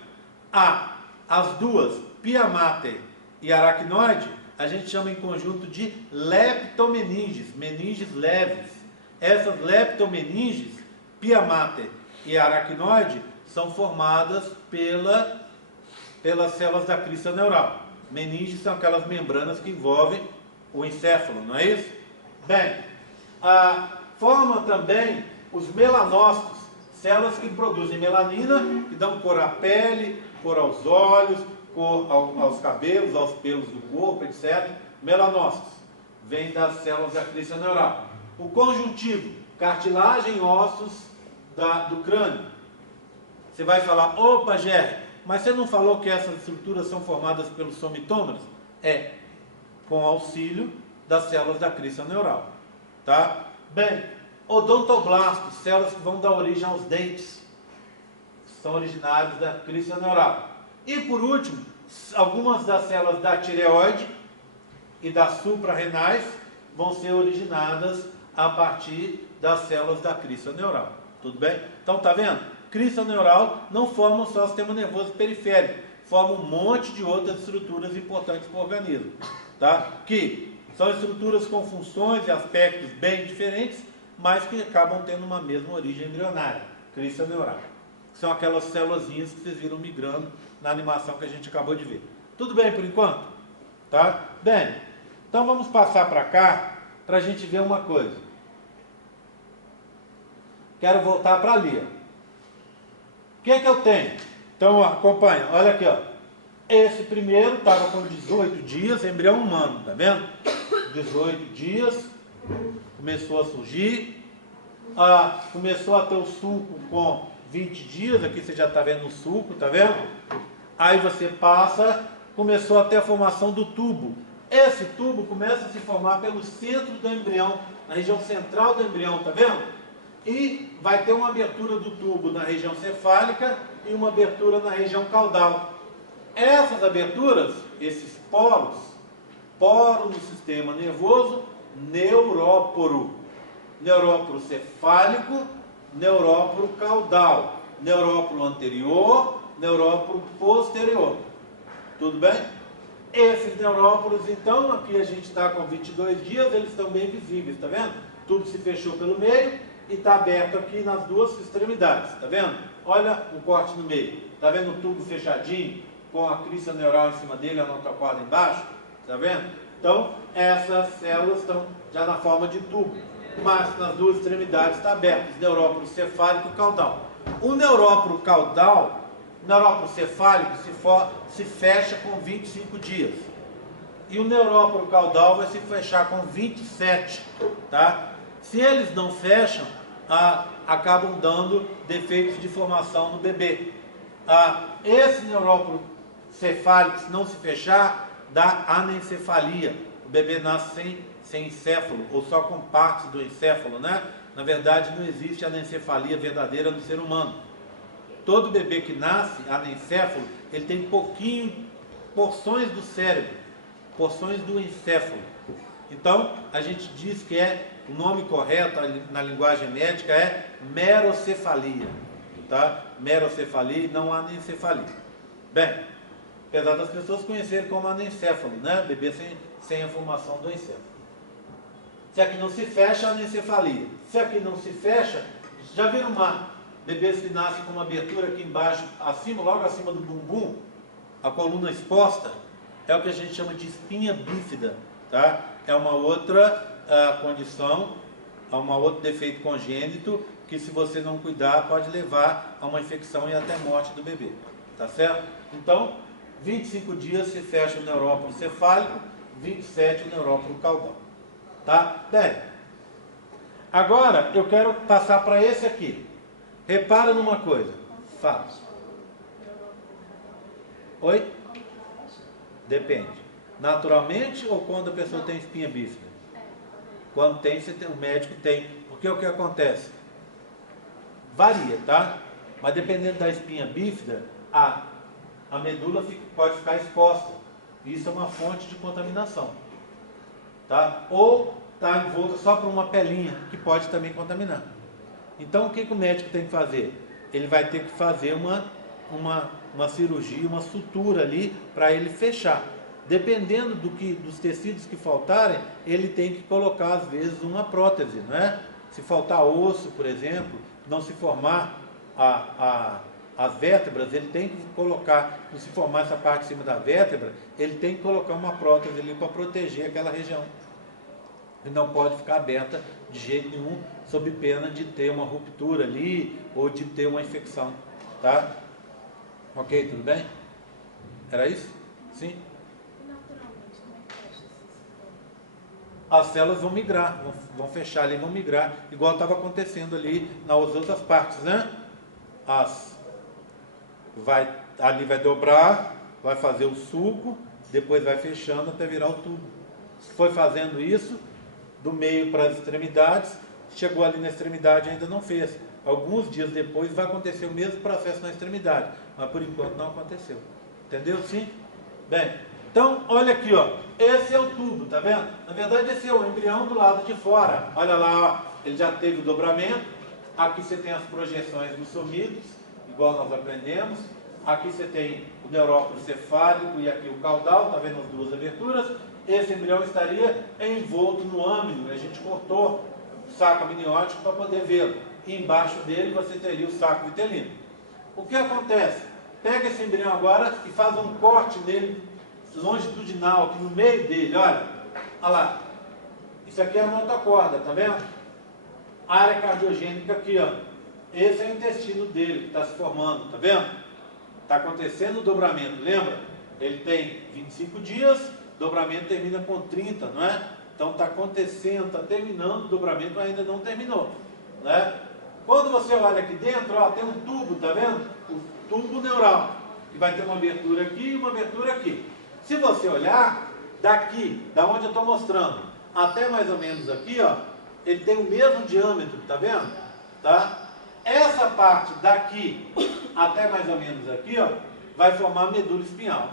As duas, pia mater e aracnoide, a gente chama em conjunto de leptomeninges, meninges leves. Essas leptomeninges, pia mater e aracnoide, são formadas pelas células da crista neural. Meninges são aquelas membranas que envolvem o encéfalo, não é isso? Bem, forma também os melanócitos, células que produzem melanina, que dão cor à pele, cor aos olhos, cor aos cabelos, aos pelos do corpo, etc. Melanócitos, vem das células da crista neural. O conjuntivo, cartilagem, ossos do crânio. Você vai falar, opa, Jerry, mas você não falou que essas estruturas são formadas pelos somitômeros? É, com auxílio das células da crista neural. Tá? Bem, odontoblastos, células que vão dar origem aos dentes, são originários da crista neural. E por último, algumas das células da tireoide e das suprarrenais vão ser originadas a partir das células da crista neural. Tudo bem? Então, tá vendo? Crista neural não forma só o sistema nervoso periférico, forma um monte de outras estruturas importantes para o organismo, tá? Que são estruturas com funções e aspectos bem diferentes, mas que acabam tendo uma mesma origem embrionária, crista neural. São aquelas célulazinhas que vocês viram migrando na animação que a gente acabou de ver. Tudo bem por enquanto? Tá? Bem, então vamos passar para cá para a gente ver uma coisa. Quero voltar para ali. O que é que eu tenho? Então, acompanha. Olha aqui, ó. Esse primeiro estava com 18 dias, embrião humano, tá vendo? 18 dias, começou a surgir. Começou a ter o suco com 20 dias, aqui você já está vendo o suco, tá vendo? Aí você passa, começou a ter a formação do tubo. Esse tubo começa a se formar pelo centro do embrião, na região central do embrião, tá vendo? E vai ter uma abertura do tubo na região cefálica e uma abertura na região caudal. Essas aberturas, esses poros, poro no sistema nervoso, neuróporo. Neuróporo cefálico, neuróporo caudal, neuróporo anterior, neuróporo posterior. Tudo bem? Esses neuróporos, então, aqui a gente está com 22 dias, eles estão bem visíveis, tá vendo? Tudo se fechou pelo meio e está aberto aqui nas duas extremidades, tá vendo? Olha o corte no meio, tá vendo o tubo fechadinho, com a crista neural em cima dele, a notocorda embaixo, tá vendo? Então, essas células estão já na forma de tubo, mas nas duas extremidades está aberto, neuróporo cefálico e caudal. O neuróporo caudal, o neuróporo cefálico se fecha com 25 dias. E o neuróporo caudal vai se fechar com 27, tá? Se eles não fecham, acabam dando defeitos de formação no bebê. Esse neuróporo cefálico, se não se fechar, dá anencefalia. O bebê nasce sem encéfalo, ou só com partes do encéfalo, né? Na verdade, não existe anencefalia verdadeira no ser humano. Todo bebê que nasce anencéfalo, ele tem porções do cérebro, porções do encéfalo. Então, a gente diz que o nome correto na linguagem médica é merocefalia, tá? Merocefalia e não anencefalia. Bem, apesar das pessoas conhecerem como anencéfalo, né? Bebê sem a formação do encéfalo. Se aqui não se fecha, anencefalia. Se aqui não se fecha, já viram bebês que nascem com uma abertura aqui embaixo, logo acima do bumbum, a coluna exposta, é o que a gente chama de espinha bífida, tá? É uma outra condição, é um outro defeito congênito, que se você não cuidar, pode levar a uma infecção e até morte do bebê, tá certo? Então, 25 dias se fecha o neuróporo cefálico, 27 o neuróporo caudal, tá? Bem, agora eu quero passar para esse aqui. Repara numa coisa. Fala. Oi? Depende. Naturalmente ou quando a pessoa tem espinha bífida? Quando tem, o médico tem. Porque o que acontece? Varia, tá? Mas dependendo da espinha bífida, a medula pode ficar exposta. Isso é uma fonte de contaminação. Tá? Ou está envolta só por uma pelinha, que pode também contaminar. Então, o que o médico tem que fazer? Ele vai ter que fazer uma cirurgia, uma sutura ali, para ele fechar. Dependendo dos tecidos que faltarem, ele tem que colocar, às vezes, uma prótese, não é? Se faltar osso, por exemplo, não se formar as vértebras, ele tem que colocar, não se formar essa parte de cima da vértebra, ele tem que colocar uma prótese ali para proteger aquela região. E não pode ficar aberta de jeito nenhum, sob pena de ter uma ruptura ali, ou de ter uma infecção, tá? Ok, tudo bem? Era isso? Sim? Naturalmente, como é que fecha esses pontos? As células vão migrar, vão fechar ali, vão migrar, igual estava acontecendo ali nas outras partes, né? Ali vai dobrar, vai fazer o sulco, depois vai fechando até virar o tubo. Se foi fazendo isso, do meio para as extremidades, chegou ali na extremidade e ainda não fez. Alguns dias depois vai acontecer o mesmo processo na extremidade, mas por enquanto não aconteceu. Entendeu? Sim? Bem, Então, olha aqui, ó. Esse é o tubo, tá vendo? Na verdade, esse é o embrião do lado de fora. Olha lá, ó. Ele já teve o dobramento. Aqui você tem as projeções dos somídeos, igual nós aprendemos. Aqui você tem o neuróculo cefálico e aqui o caudal, tá vendo as duas aberturas? Esse embrião estaria envolto no âmino. A gente cortou o saco amniótico para poder vê-lo. E embaixo dele você teria o saco vitelino. O que acontece? Pega esse embrião agora e faz um corte nele, longitudinal, aqui no meio dele, olha. Olha lá. Isso aqui é a notocorda, tá vendo? Área cardiogênica aqui, ó. Esse é o intestino dele que está se formando, tá vendo? Está acontecendo o dobramento, lembra? Ele tem 25 dias, dobramento termina com 30, não é? Então está acontecendo, está terminando o dobramento, mas ainda não terminou, né? Quando você olha aqui dentro, ó, tem um tubo, tá vendo? O tubo neural, que vai ter uma abertura aqui e uma abertura aqui. Se você olhar, daqui, da onde eu estou mostrando, até mais ou menos aqui, ó, ele tem o mesmo diâmetro, tá vendo? Tá? Essa parte daqui, até mais ou menos aqui, ó, vai formar a medula espinhal.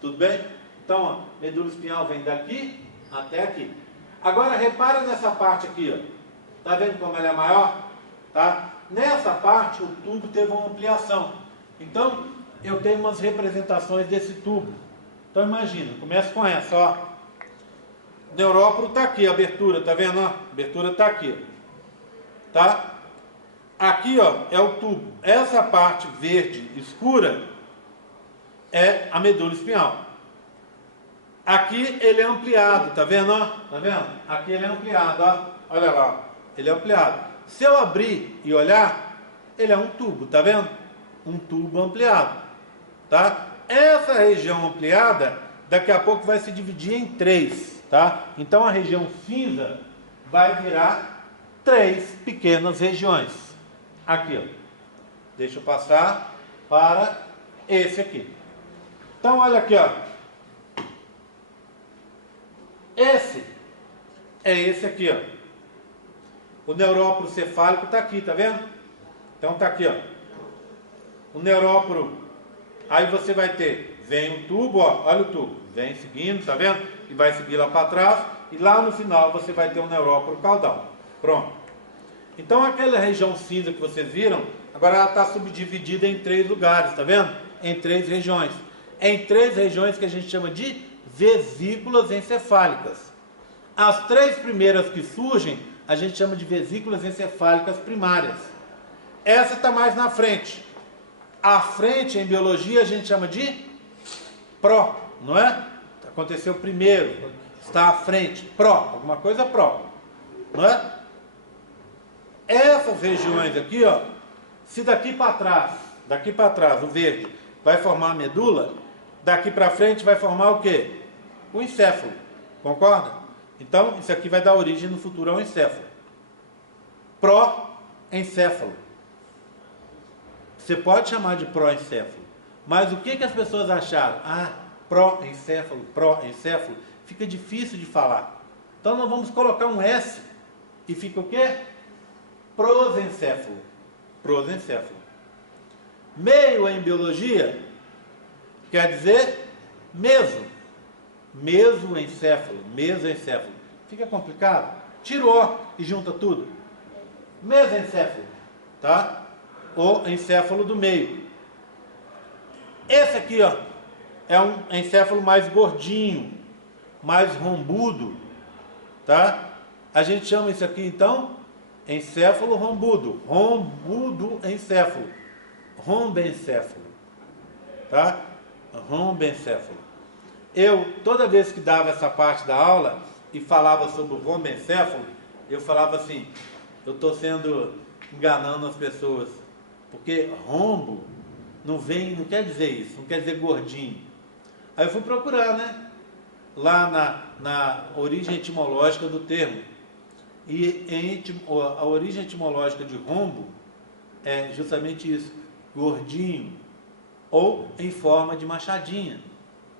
Tudo bem? Então, ó, medula espinhal vem daqui até aqui. Agora, repara nessa parte aqui, ó. Tá vendo como ela é maior? Tá? Nessa parte, o tubo teve uma ampliação. Então, eu tenho umas representações desse tubo. Então, imagina, começa com essa, ó. O neuróculo está aqui, a abertura, tá vendo? Ó? A abertura está aqui. Tá? Aqui, ó, é o tubo. Essa parte verde escura é a medula espinhal. Aqui ele é ampliado, tá vendo? Ó? Tá vendo? Aqui ele é ampliado, ó. Olha lá, ele é ampliado. Se eu abrir e olhar, ele é um tubo, tá vendo? Um tubo ampliado, tá? Essa região ampliada, daqui a pouco vai se dividir em 3, tá? Então a região cinza vai virar 3 pequenas regiões. Aqui, ó. Deixa eu passar para esse aqui. Então olha aqui, ó. Esse é esse aqui, ó. O neuróculo cefálico está aqui, tá vendo? Então está aqui, ó. O neuróculo, aí você vai ter, vem o tubo, ó, olha o tubo, vem seguindo, tá vendo? E vai seguir lá para trás, e lá no final você vai ter um neuróculo caudal. Pronto. Então aquela região cinza que vocês viram, agora ela está subdividida em 3 lugares, tá vendo? Em 3 regiões. Em 3 regiões que a gente chama de vesículas encefálicas. As 3 primeiras que surgem, a gente chama de vesículas encefálicas primárias. Essa está mais na frente. A frente, em biologia, a gente chama de pró, não é? Aconteceu primeiro, está à frente, pró, alguma coisa pró, não é? Essas regiões aqui, ó, se daqui para trás, o verde, vai formar a medula, daqui para frente vai formar o quê? O encéfalo, concorda? Então, isso aqui vai dar origem no futuro ao encéfalo. Pró-encéfalo. Você pode chamar de pró-encéfalo. Mas o que as pessoas acharam? Ah, pró-encéfalo, fica difícil de falar. Então, nós vamos colocar um S e fica o quê? Prosencéfalo. Prosencéfalo. Meio em biologia quer dizer meso. Mesoencéfalo, mesoencéfalo. Fica complicado? Tira o O e junta tudo. Mesencéfalo, tá? O encéfalo do meio. Esse aqui, ó, é um encéfalo mais gordinho, mais rombudo, tá? A gente chama isso aqui, então, encéfalo rombudo. Rombudo encéfalo. Rombencéfalo, tá? Rombencéfalo. Eu, toda vez que dava essa parte da aula e falava sobre o rombencéfalo, eu falava assim, eu estou enganando as pessoas, porque rombo não quer dizer isso, não quer dizer gordinho. Aí eu fui procurar, né? Lá na origem etimológica do termo. E a origem etimológica de rombo é justamente isso, gordinho, ou em forma de machadinha,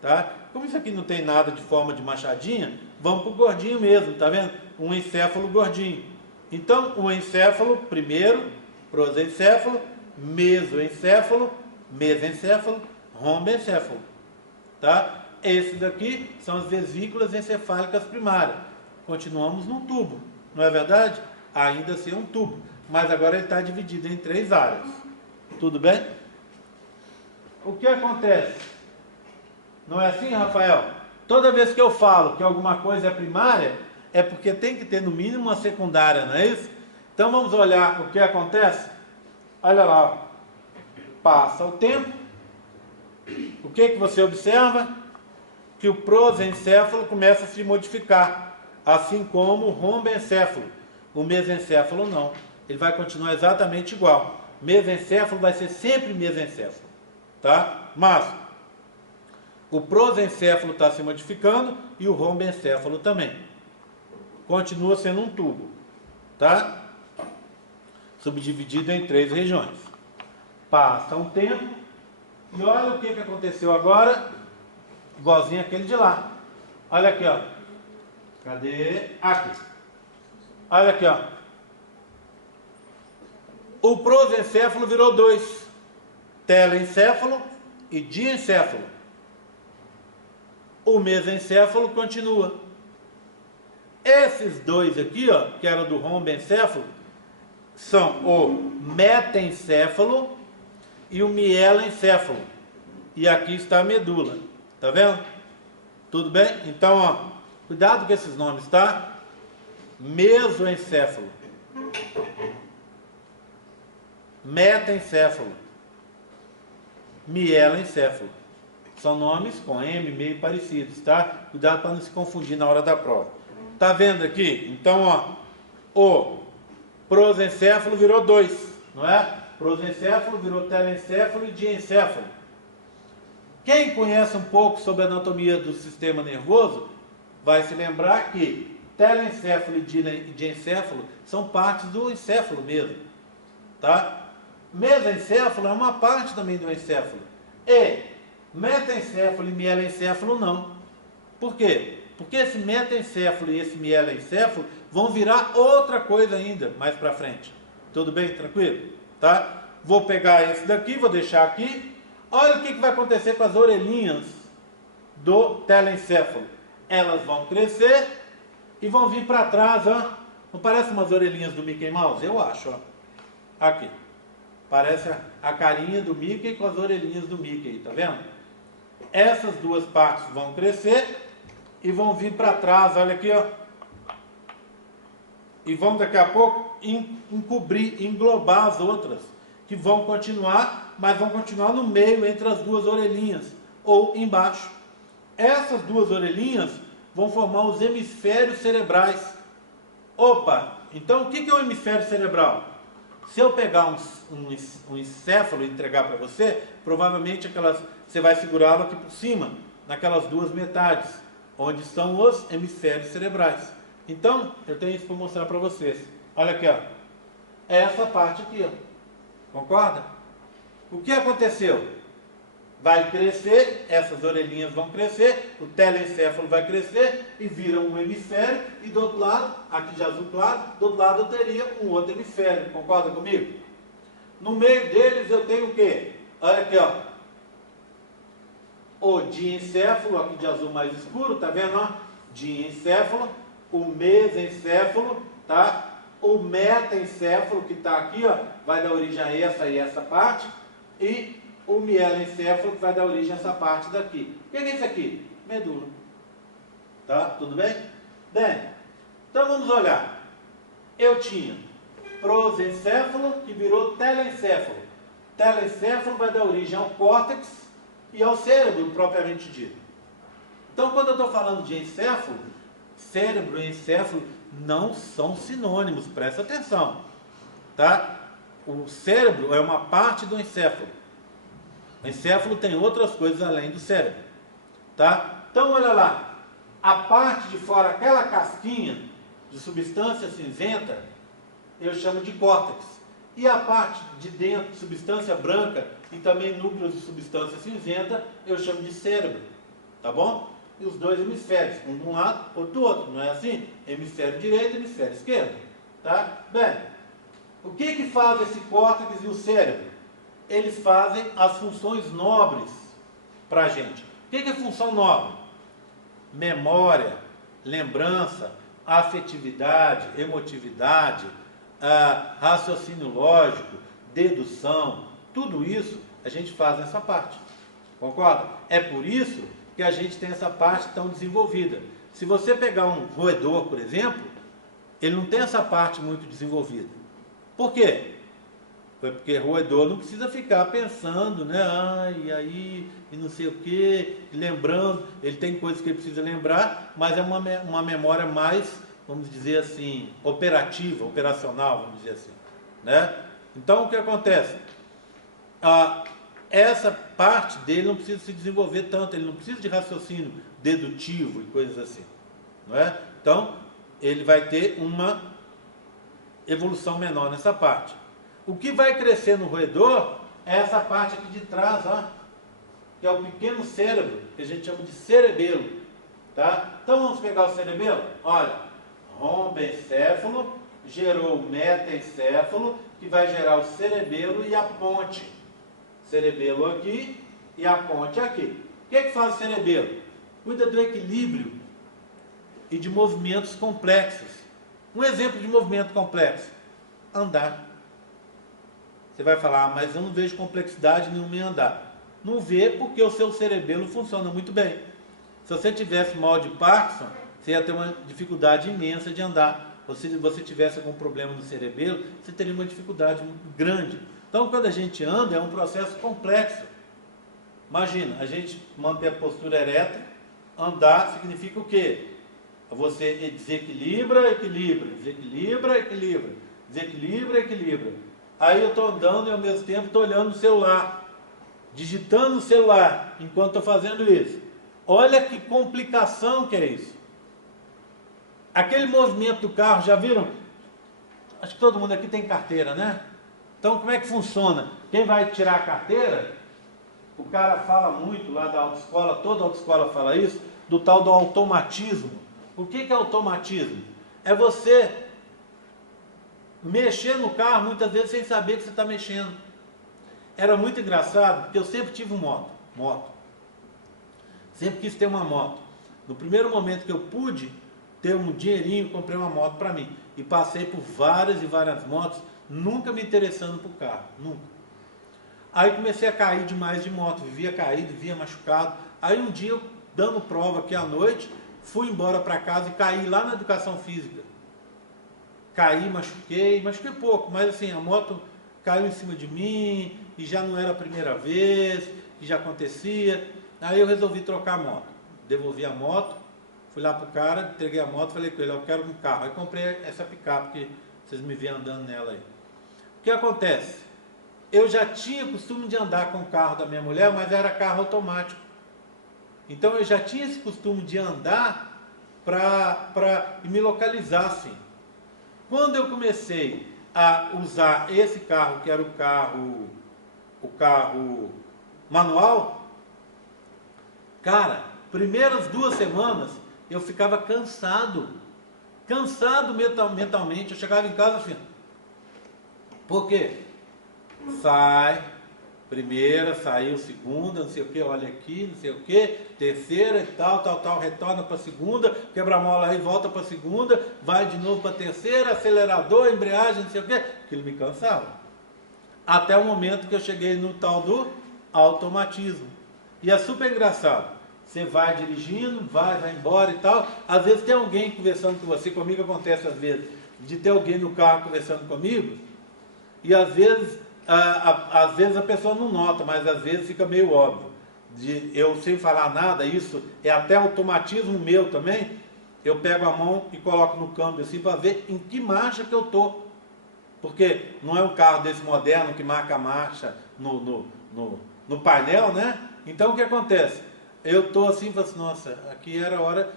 tá? Como isso aqui não tem nada de forma de machadinha, vamos para o gordinho mesmo, tá vendo? Um encéfalo gordinho. Então, o encéfalo, primeiro, prosencéfalo, mesoencéfalo, mesencéfalo, rombencéfalo, tá? Esses daqui são as vesículas encefálicas primárias. Continuamos num tubo, não é verdade? Ainda assim é um tubo, mas agora ele está dividido em 3 áreas. Tudo bem? O que acontece? Não é assim, Rafael? Toda vez que eu falo que alguma coisa é primária, é porque tem que ter no mínimo uma secundária, não é isso? Então vamos olhar o que acontece. Olha lá, ó. Passa o tempo. O que você observa? Que o prosencéfalo começa a se modificar, assim como o rombencéfalo. O mesencéfalo não. Ele vai continuar exatamente igual. Mesencéfalo vai ser sempre mesencéfalo, tá? Mas o prosencéfalo está se modificando e o rombencéfalo também. Continua sendo um tubo, tá? Subdividido em 3 regiões. Passa um tempo e olha o que aconteceu agora, igualzinho aquele de lá. Olha aqui, ó. Cadê? Aqui. Olha aqui, ó. O prosencéfalo virou 2. Telencéfalo e diencéfalo. O mesencéfalo continua. Esses 2 aqui, ó, que eram do rombencéfalo, são o metencéfalo e o mielencéfalo. E aqui está a medula. Tá vendo? Tudo bem? Então, ó, cuidado com esses nomes, tá? Mesoencéfalo, metencéfalo, mielencéfalo. São nomes com M meio parecidos, tá? Cuidado para não se confundir na hora da prova. Tá vendo aqui? Então, ó, o prosencéfalo virou 2, não é? Prosencéfalo virou telencéfalo e diencéfalo. Quem conhece um pouco sobre a anatomia do sistema nervoso vai se lembrar que telencéfalo e diencéfalo são partes do encéfalo mesmo, tá? Mesencéfalo é uma parte também do encéfalo. E metencéfalo e mielencéfalo não. Por quê? Porque esse metencéfalo e esse mielencéfalo vão virar outra coisa ainda mais para frente. Tudo bem? Tranquilo? Tá? Vou pegar esse daqui, vou deixar aqui. Olha o que vai acontecer com as orelhinhas do telencéfalo. Elas vão crescer e vão vir para trás, ó. Não parece umas orelhinhas do Mickey Mouse? Eu acho, ó. Aqui. Parece a carinha do Mickey com as orelhinhas do Mickey, tá vendo? Essas 2 partes vão crescer e vão vir para trás, olha aqui, ó. E vão daqui a pouco encobrir, englobar as outras, que vão continuar, mas vão continuar no meio entre as 2 orelhinhas, ou embaixo. Essas 2 orelhinhas vão formar os hemisférios cerebrais. Opa, então o que é o hemisfério cerebral? Se eu pegar um encéfalo e entregar para você, provavelmente você vai segurá-lo aqui por cima, naquelas 2 metades, onde estão os hemisférios cerebrais. Então, eu tenho isso para mostrar para vocês. Olha aqui, ó. Essa parte aqui, ó. Concorda? O que aconteceu? Vai crescer, essas orelhinhas vão crescer, o telencéfalo vai crescer e vira um hemisfério, e do outro lado, aqui de azul claro, do outro lado eu teria um outro hemisfério. Concorda comigo? No meio deles eu tenho o quê? Olha aqui, ó. O diencéfalo, aqui de azul mais escuro, tá vendo, ó? Diencéfalo, o mesencéfalo, tá? O metencéfalo, que está aqui, ó, vai dar origem a essa e essa parte, e o mielencéfalo, que vai dar origem a essa parte daqui. O que é isso aqui? Medula. Tá? Tudo bem? Bem, então vamos olhar. Eu tinha prosencéfalo, que virou telencéfalo. Telencéfalo vai dar origem ao córtex e ao cérebro, propriamente dito. Então, quando eu estou falando de encéfalo, cérebro e encéfalo não são sinônimos, presta atenção, tá? O cérebro é uma parte do encéfalo. O encéfalo tem outras coisas além do cérebro, tá? Então, olha lá, a parte de fora, aquela casquinha de substância cinzenta, eu chamo de córtex. E a parte de dentro, substância branca e também núcleos de substância cinzenta, eu chamo de cérebro, tá bom? E os 2 hemisférios, um de um lado, outro do outro, não é assim? Hemisfério direito e hemisfério esquerdo, tá? Bem, o que faz esse córtex e o cérebro? Eles fazem as funções nobres para a gente. O que é função nova? Memória, lembrança, afetividade, emotividade, raciocínio lógico, dedução, tudo isso a gente faz nessa parte. Concorda? É por isso que a gente tem essa parte tão desenvolvida. Se você pegar um roedor, por exemplo, ele não tem essa parte muito desenvolvida. Por quê? Porque roedor não precisa ficar pensando, né? E aí, e não sei o quê, lembrando. Ele tem coisas que ele precisa lembrar, mas é uma memória mais, vamos dizer assim, operativa, operacional, vamos dizer assim, né? Então, o que acontece? Essa parte dele não precisa se desenvolver tanto, ele não precisa de raciocínio dedutivo e coisas assim, não é? Então, ele vai ter uma evolução menor nessa parte. O que vai crescer no roedor é essa parte aqui de trás, ó, que é o pequeno cérebro, que a gente chama de cerebelo, tá? Então, vamos pegar o cerebelo? Olha, rombencéfalo gerou o metaencéfalo, que vai gerar o cerebelo e a ponte. Cerebelo aqui e a ponte aqui. O que faz o cerebelo? Cuida do equilíbrio e de movimentos complexos. Um exemplo de movimento complexo: andar. Você vai falar, mas eu não vejo complexidade nenhuma em andar. Não vê porque o seu cerebelo funciona muito bem. Se você tivesse mal de Parkinson, você ia ter uma dificuldade imensa de andar. Ou se você tivesse algum problema no cerebelo, você teria uma dificuldade muito grande. Então, quando a gente anda, é um processo complexo. Imagina, a gente manter a postura ereta, andar significa o quê? Você desequilibra, equilibra, desequilibra, equilibra, desequilibra, equilibra. Aí eu estou andando e ao mesmo tempo estou olhando no celular, digitando no celular, enquanto estou fazendo isso. Olha que complicação que é isso. Aquele movimento do carro, já viram? Acho que todo mundo aqui tem carteira, né? Então, como é que funciona? Quem vai tirar a carteira, o cara fala muito lá da autoescola, toda autoescola fala isso, do tal do automatismo. O que é automatismo? É você mexer no carro, muitas vezes, sem saber que você está mexendo. Era muito engraçado, porque eu sempre tive moto. Sempre quis ter uma moto. No primeiro momento que eu pude ter um dinheirinho, comprei uma moto para mim. E passei por várias e várias motos, nunca me interessando por carro, nunca. Aí comecei a cair demais de moto, vivia caído, vivia machucado. Aí um dia, eu, dando prova aqui à noite, fui embora para casa e caí lá na educação física. Caí, machuquei pouco, mas assim, a moto caiu em cima de mim, e já não era a primeira vez, que já acontecia. Aí eu resolvi trocar a moto. Devolvi a moto, fui lá pro cara, entreguei a moto, falei com ele, eu quero um carro. Aí comprei essa picape, que vocês me veem andando nela aí. O que acontece? Eu já tinha costume de andar com o carro da minha mulher, mas era carro automático. Então eu já tinha esse costume de andar para me localizar assim. Quando eu comecei a usar esse carro, que era o carro manual, cara, primeiras 2 semanas eu ficava cansado mentalmente. Eu chegava em casa assim, por quê? Primeira, saiu segunda, não sei o que, olha aqui, não sei o que, terceira e tal, retorna para a segunda, quebra-mola aí, volta para a segunda, vai de novo para a terceira, acelerador, embreagem, não sei o que, aquilo me cansava. Até o momento que eu cheguei no tal do automatismo. E é super engraçado. Você vai dirigindo, vai embora e tal, às vezes tem alguém conversando com você, comigo acontece às vezes, de ter alguém no carro conversando comigo, e às vezes a pessoa não nota, mas às vezes fica meio óbvio. Eu sem falar nada, isso é até automatismo meu também, eu pego a mão e coloco no câmbio assim para ver em que marcha que eu estou. Porque não é um carro desse moderno que marca a marcha no painel, né? Então o que acontece? Eu estou assim, falo assim, nossa, aqui era a hora,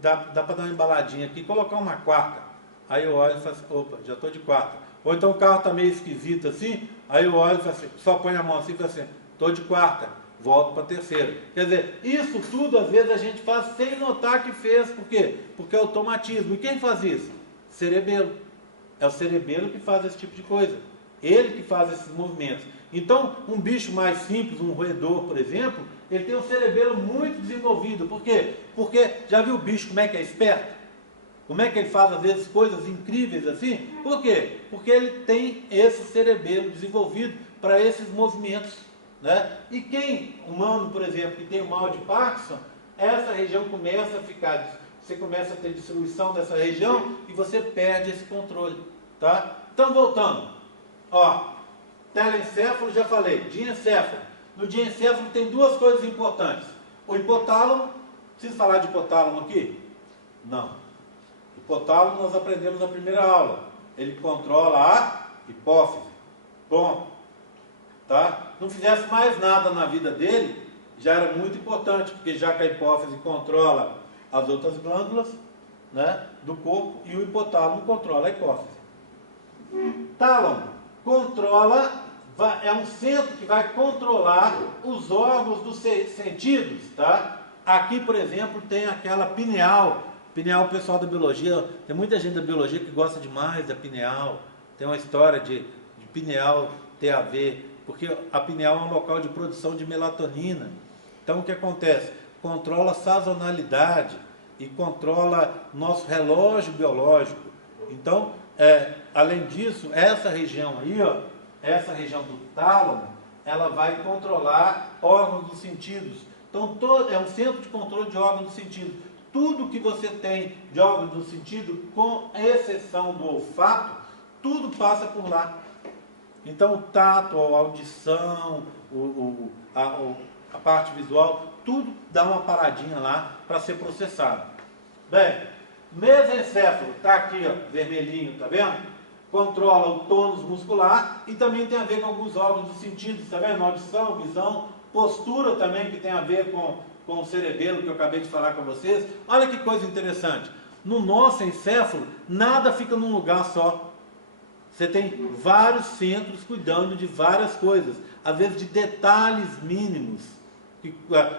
dá para dar uma embaladinha aqui, colocar uma quarta. Aí eu olho e falo assim, opa, já estou de quarta. Ou então o carro está meio esquisito assim, aí eu olho e falo assim, só põe a mão assim e falo assim, estou de quarta, volto para terceira. Quer dizer, isso tudo às vezes a gente faz sem notar que fez. Por quê? Porque é automatismo. E quem faz isso? Cerebelo. É o cerebelo que faz esse tipo de coisa. Ele que faz esses movimentos. Então, um bicho mais simples, um roedor, por exemplo, ele tem um cerebelo muito desenvolvido. Por quê? Porque já viu o bicho como é que é esperto? Como é que ele faz, às vezes, coisas incríveis assim? Por quê? Porque ele tem esse cerebelo desenvolvido para esses movimentos, né? E quem, humano, por exemplo, que tem o mal de Parkinson, essa região começa a ficar, você começa a ter destruição dessa região e você perde esse controle, tá? Então, voltando, ó, telencéfalo, já falei, diencéfalo. No diencéfalo tem duas coisas importantes. O hipotálamo, preciso falar de hipotálamo aqui? Não. O hipotálamo nós aprendemos na primeira aula. Ele controla a hipófise. Bom, tá? Não fizesse mais nada na vida dele, já era muito importante, porque já que a hipófise controla as outras glândulas, né, do corpo, e o hipotálamo controla a hipófise. Tálamo controla, é um centro que vai controlar os órgãos dos sentidos, tá? Aqui, por exemplo, tem aquela pineal. Pineal, o pessoal da biologia, tem muita gente da biologia que gosta demais da pineal. Tem uma história de pineal ter a ver, porque a pineal é um local de produção de melatonina. Então, o que acontece? Controla a sazonalidade e controla nosso relógio biológico. Então, além disso, essa região aí, ó, essa região do tálamo, ela vai controlar órgãos dos sentidos. Então, é um centro de controle de órgãos dos sentidos. Tudo que você tem de órgãos do sentido, com exceção do olfato, tudo passa por lá. Então, o tato, a audição, a parte visual, tudo dá uma paradinha lá para ser processado. Bem, mesencéfalo, está aqui, ó, vermelhinho, tá vendo? Controla o tônus muscular e também tem a ver com alguns órgãos dos sentidos, tá vendo? Audição, visão, postura também, que tem a ver com o cerebelo, que eu acabei de falar com vocês. Olha que coisa interessante. No nosso encéfalo, nada fica num lugar só. Você tem vários centros cuidando de várias coisas, às vezes de detalhes mínimos, que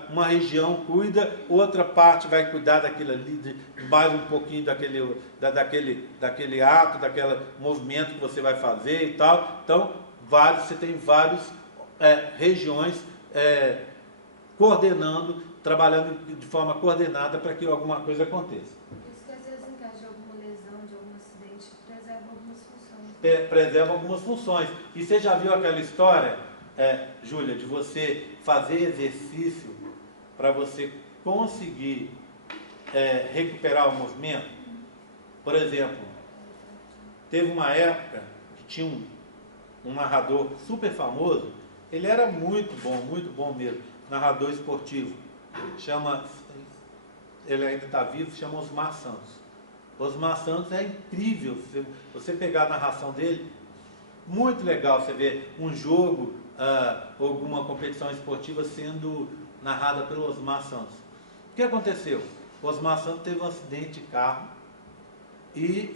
uma região cuida, outra parte vai cuidar daquilo ali, de mais um pouquinho daquele ato, daquele movimento que você vai fazer e tal. Então, você tem várias regiões coordenando, trabalhando de forma coordenada para que alguma coisa aconteça. Isso que às vezes, em caso de alguma lesão, de algum acidente, preserva algumas funções. Preserva algumas funções. E você já viu aquela história, Júlia, de você fazer exercício para você conseguir recuperar o movimento? Por exemplo, teve uma época que tinha um narrador super famoso, ele era muito bom mesmo, narrador esportivo, ele ainda está vivo, chama Osmar Santos. Osmar Santos é incrível, você pegar a narração dele, muito legal você ver um jogo, alguma competição esportiva sendo narrada pelo Osmar Santos. O que aconteceu? O Osmar Santos teve um acidente de carro e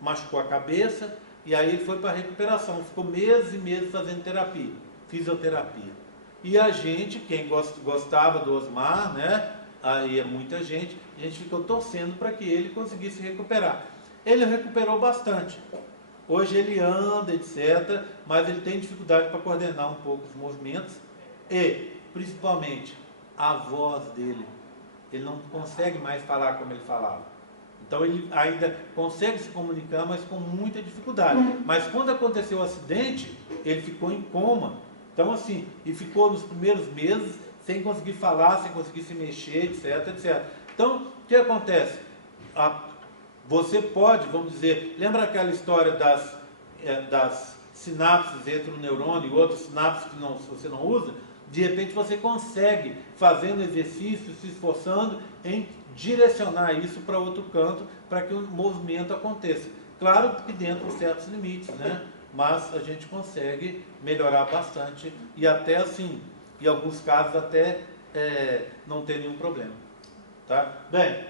machucou a cabeça, e aí ele foi para a recuperação, ficou meses e meses fazendo terapia, fisioterapia. E a gente, quem gostava do Osmar, né, aí é muita gente, a gente ficou torcendo para que ele conseguisse recuperar. Ele recuperou bastante. Hoje ele anda, etc., mas ele tem dificuldade para coordenar um pouco os movimentos e, principalmente, a voz dele. Ele não consegue mais falar como ele falava. Então ele ainda consegue se comunicar, mas com muita dificuldade. Mas quando aconteceu o acidente, ele ficou em coma. Então assim, e ficou nos primeiros meses sem conseguir falar, sem conseguir se mexer, etc, etc. Então, o que acontece? Você pode, vamos dizer, lembra aquela história das sinapses entre um neurônio e outro, sinapses que você não usa? De repente você consegue, fazendo exercício, se esforçando em direcionar isso para outro canto, para que o movimento aconteça. Claro que dentro de certos limites, né? Mas a gente consegue melhorar bastante e até assim, em alguns casos até não ter nenhum problema. Tá? Bem,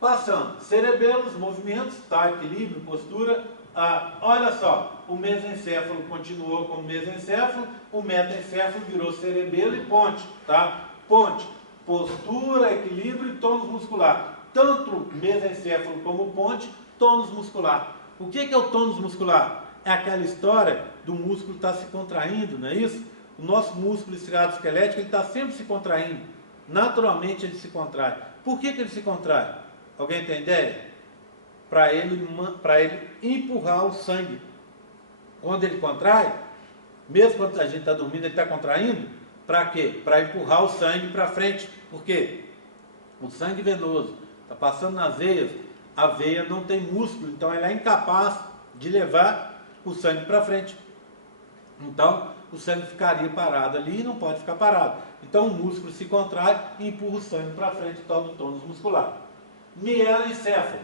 passando, cerebelos, movimentos, tá? Equilíbrio, postura. Olha só, o mesencéfalo continuou como mesencéfalo, o metaencéfalo virou cerebelo e ponte, tá? Ponte, postura, equilíbrio e tônus muscular. Tanto mesencéfalo como ponte, tônus muscular. O que é o tônus muscular? é aquela história do músculo estar se contraindo, não é isso? O nosso músculo esquelético está sempre se contraindo. Naturalmente ele se contrai. Por que ele se contrai? Alguém tem ideia? Para ele empurrar o sangue. Quando ele contrai, mesmo quando a gente está dormindo, ele está contraindo. Para quê? Para empurrar o sangue para frente. Por quê? O sangue venoso está passando nas veias. A veia não tem músculo, então ela é incapaz de levar o sangue para frente. Então, o sangue ficaria parado ali e não pode ficar parado. Então, o músculo se contrai e empurra o sangue para frente, tal do tônus muscular. Mielencéfalo.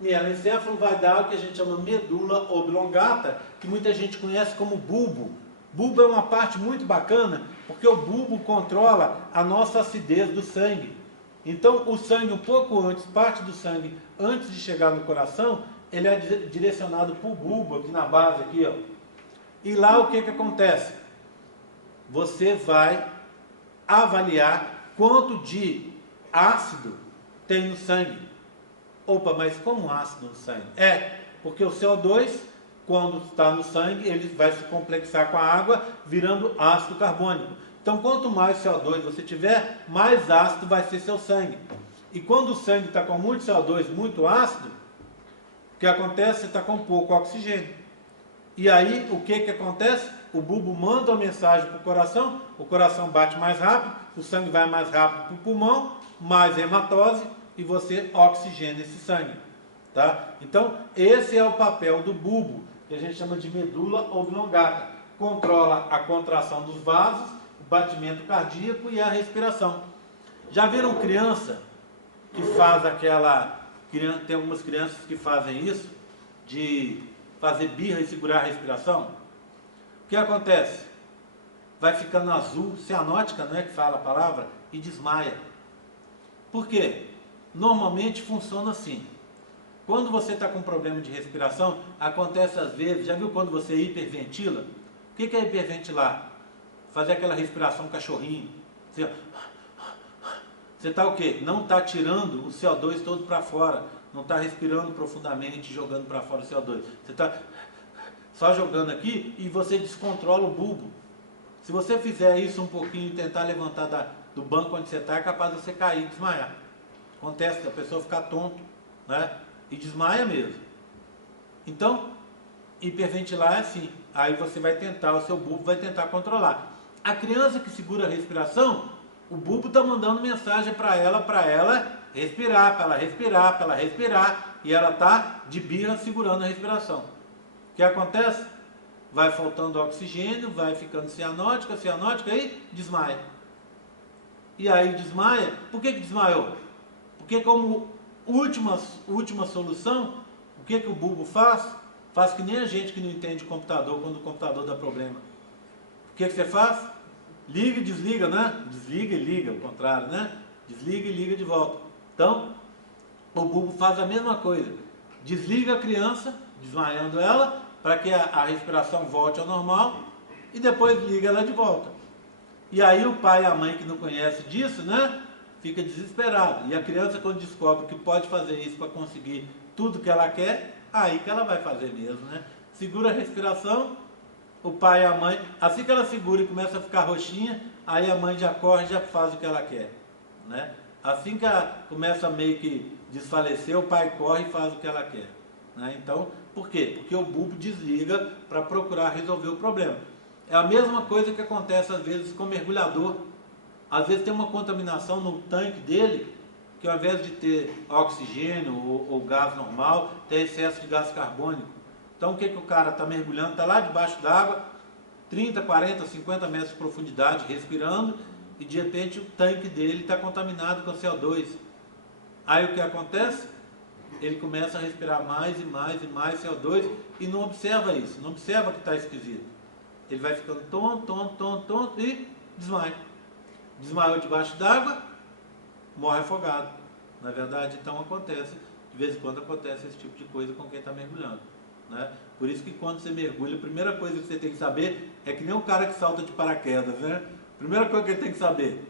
Mielencéfalo vai dar o que a gente chama medula oblongata, que muita gente conhece como bulbo. Bulbo é uma parte muito bacana, porque o bulbo controla a nossa acidez do sangue. Então, o sangue um pouco antes, parte do sangue, antes de chegar no coração, ele é direcionado para o bulbo, aqui na base, aqui, ó. E lá o que acontece? Você vai avaliar quanto de ácido tem no sangue. Opa, mas como ácido no sangue? Porque o CO2, quando está no sangue, ele vai se complexar com a água, virando ácido carbônico. Então, quanto mais CO2 você tiver, mais ácido vai ser seu sangue. E quando o sangue está com muito CO2, muito ácido, o que acontece? Você está com pouco oxigênio. E aí, o que acontece? O bulbo manda uma mensagem para o coração bate mais rápido, o sangue vai mais rápido para o pulmão, mais hematose, e você oxigena esse sangue. Tá? Então, esse é o papel do bulbo, que a gente chama de medula oblongata. Controla a contração dos vasos, o batimento cardíaco e a respiração. Já viram criança que faz tem algumas crianças que fazem isso, de fazer birra e segurar a respiração? O que acontece? Vai ficando azul, cianótica, não é que fala a palavra, e desmaia. Por quê? Normalmente funciona assim. Quando você está com problema de respiração, acontece às vezes, já viu quando você hiperventila? O que é hiperventilar? Fazer aquela respiração cachorrinho. Você está o quê? Não está tirando o CO2 todo para fora. Não está respirando profundamente, jogando para fora o CO2. Você está só jogando aqui e você descontrola o bulbo. Se você fizer isso um pouquinho e tentar levantar do banco onde você está, é capaz de você cair e desmaiar. Acontece da pessoa ficar tonto, né? E desmaia mesmo. Então, hiperventilar é assim. Aí você vai tentar, o seu bulbo vai tentar controlar. A criança que segura a respiração, o bulbo está mandando mensagem para ela respirar, para ela respirar, e ela está de birra segurando a respiração. O que acontece? Vai faltando oxigênio, vai ficando cianótica e desmaia. E aí desmaia. Por que desmaiou? Porque como última solução, o que o bulbo faz? Faz que nem a gente que não entende computador, quando o computador dá problema. O que você faz? Liga e desliga, né? Desliga e liga, ao contrário, né? Desliga e liga de volta. Então, o bulbo faz a mesma coisa. Desliga a criança, desmaiando ela, para que a respiração volte ao normal, e depois liga ela de volta. E aí o pai e a mãe que não conhecem disso, né? Fica desesperado. E a criança, quando descobre que pode fazer isso para conseguir tudo que ela quer, aí que ela vai fazer mesmo, né? Segura a respiração, o pai e a mãe, assim que ela segura e começa a ficar roxinha, aí a mãe já corre e já faz o que ela quer, né? Assim que ela começa a meio que desfalecer, o pai corre e faz o que ela quer, né? Então, por quê? Porque o bulbo desliga para procurar resolver o problema. É a mesma coisa que acontece às vezes com o mergulhador. Às vezes tem uma contaminação no tanque dele, que ao invés de ter oxigênio ou gás normal, tem excesso de gás carbônico. Então o que o cara está mergulhando? Está lá debaixo d'água, 30, 40, 50 metros de profundidade, respirando, e de repente o tanque dele está contaminado com CO2. Aí o que acontece? Ele começa a respirar mais e mais e mais CO2 e não observa isso, não observa que está esquisito. Ele vai ficando tonto e desmaia. Desmaiou debaixo d'água, morre afogado. Na verdade, então acontece, de vez em quando acontece esse tipo de coisa com quem está mergulhando, né? Por isso que quando você mergulha, a primeira coisa que você tem que saber é que nem o cara que salta de paraquedas, né? Primeira coisa que ele tem que saber,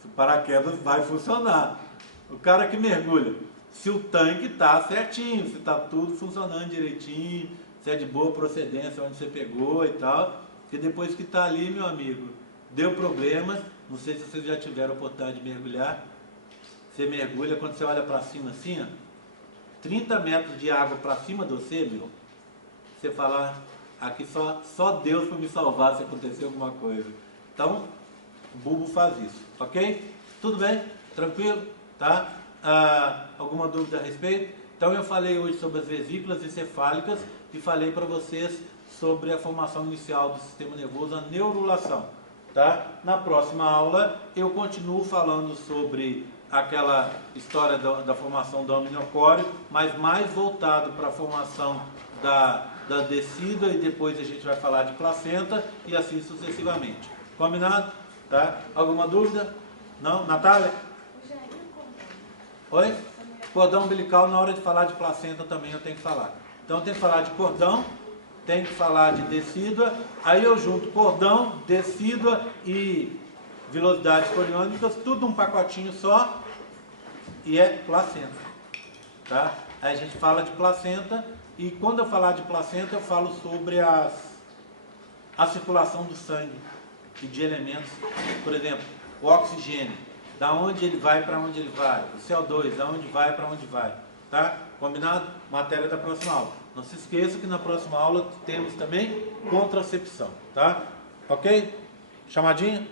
se o paraquedas vai funcionar. O cara que mergulha, se o tanque está certinho, se está tudo funcionando direitinho, se é de boa procedência onde você pegou e tal. Porque depois que está ali, meu amigo, deu problema. Não sei se vocês já tiveram a oportunidade de mergulhar. Você mergulha, quando você olha para cima assim, ó, 30 metros de água para cima de você, meu, você fala, aqui só Deus para me salvar se acontecer alguma coisa. Então, o bulbo faz isso, ok? Tudo bem? Tranquilo? Tá? Alguma dúvida a respeito? Então eu falei hoje sobre as vesículas encefálicas e falei para vocês sobre a formação inicial do sistema nervoso, a neurulação. Tá? Na próxima aula eu continuo falando sobre aquela história da formação do amniocórdio, mas mais voltado para a formação da decídua, e depois a gente vai falar de placenta e assim sucessivamente. Combinado? Tá? Alguma dúvida? Não? Natália? Oi? Cordão umbilical, na hora de falar de placenta também eu tenho que falar. Então eu tenho que falar de cordão, tenho que falar de decídua, aí eu junto cordão, decídua e velocidades coriônicas, tudo um pacotinho só, e é placenta. Tá? Aí a gente fala de placenta, e quando eu falar de placenta eu falo sobre a circulação do sangue e de elementos, por exemplo, o oxigênio, da onde ele vai para onde ele vai, o CO2, da onde vai para onde vai, tá? Combinado? Matéria da próxima aula. Não se esqueça que na próxima aula temos também contracepção, tá? Ok? Chamadinha?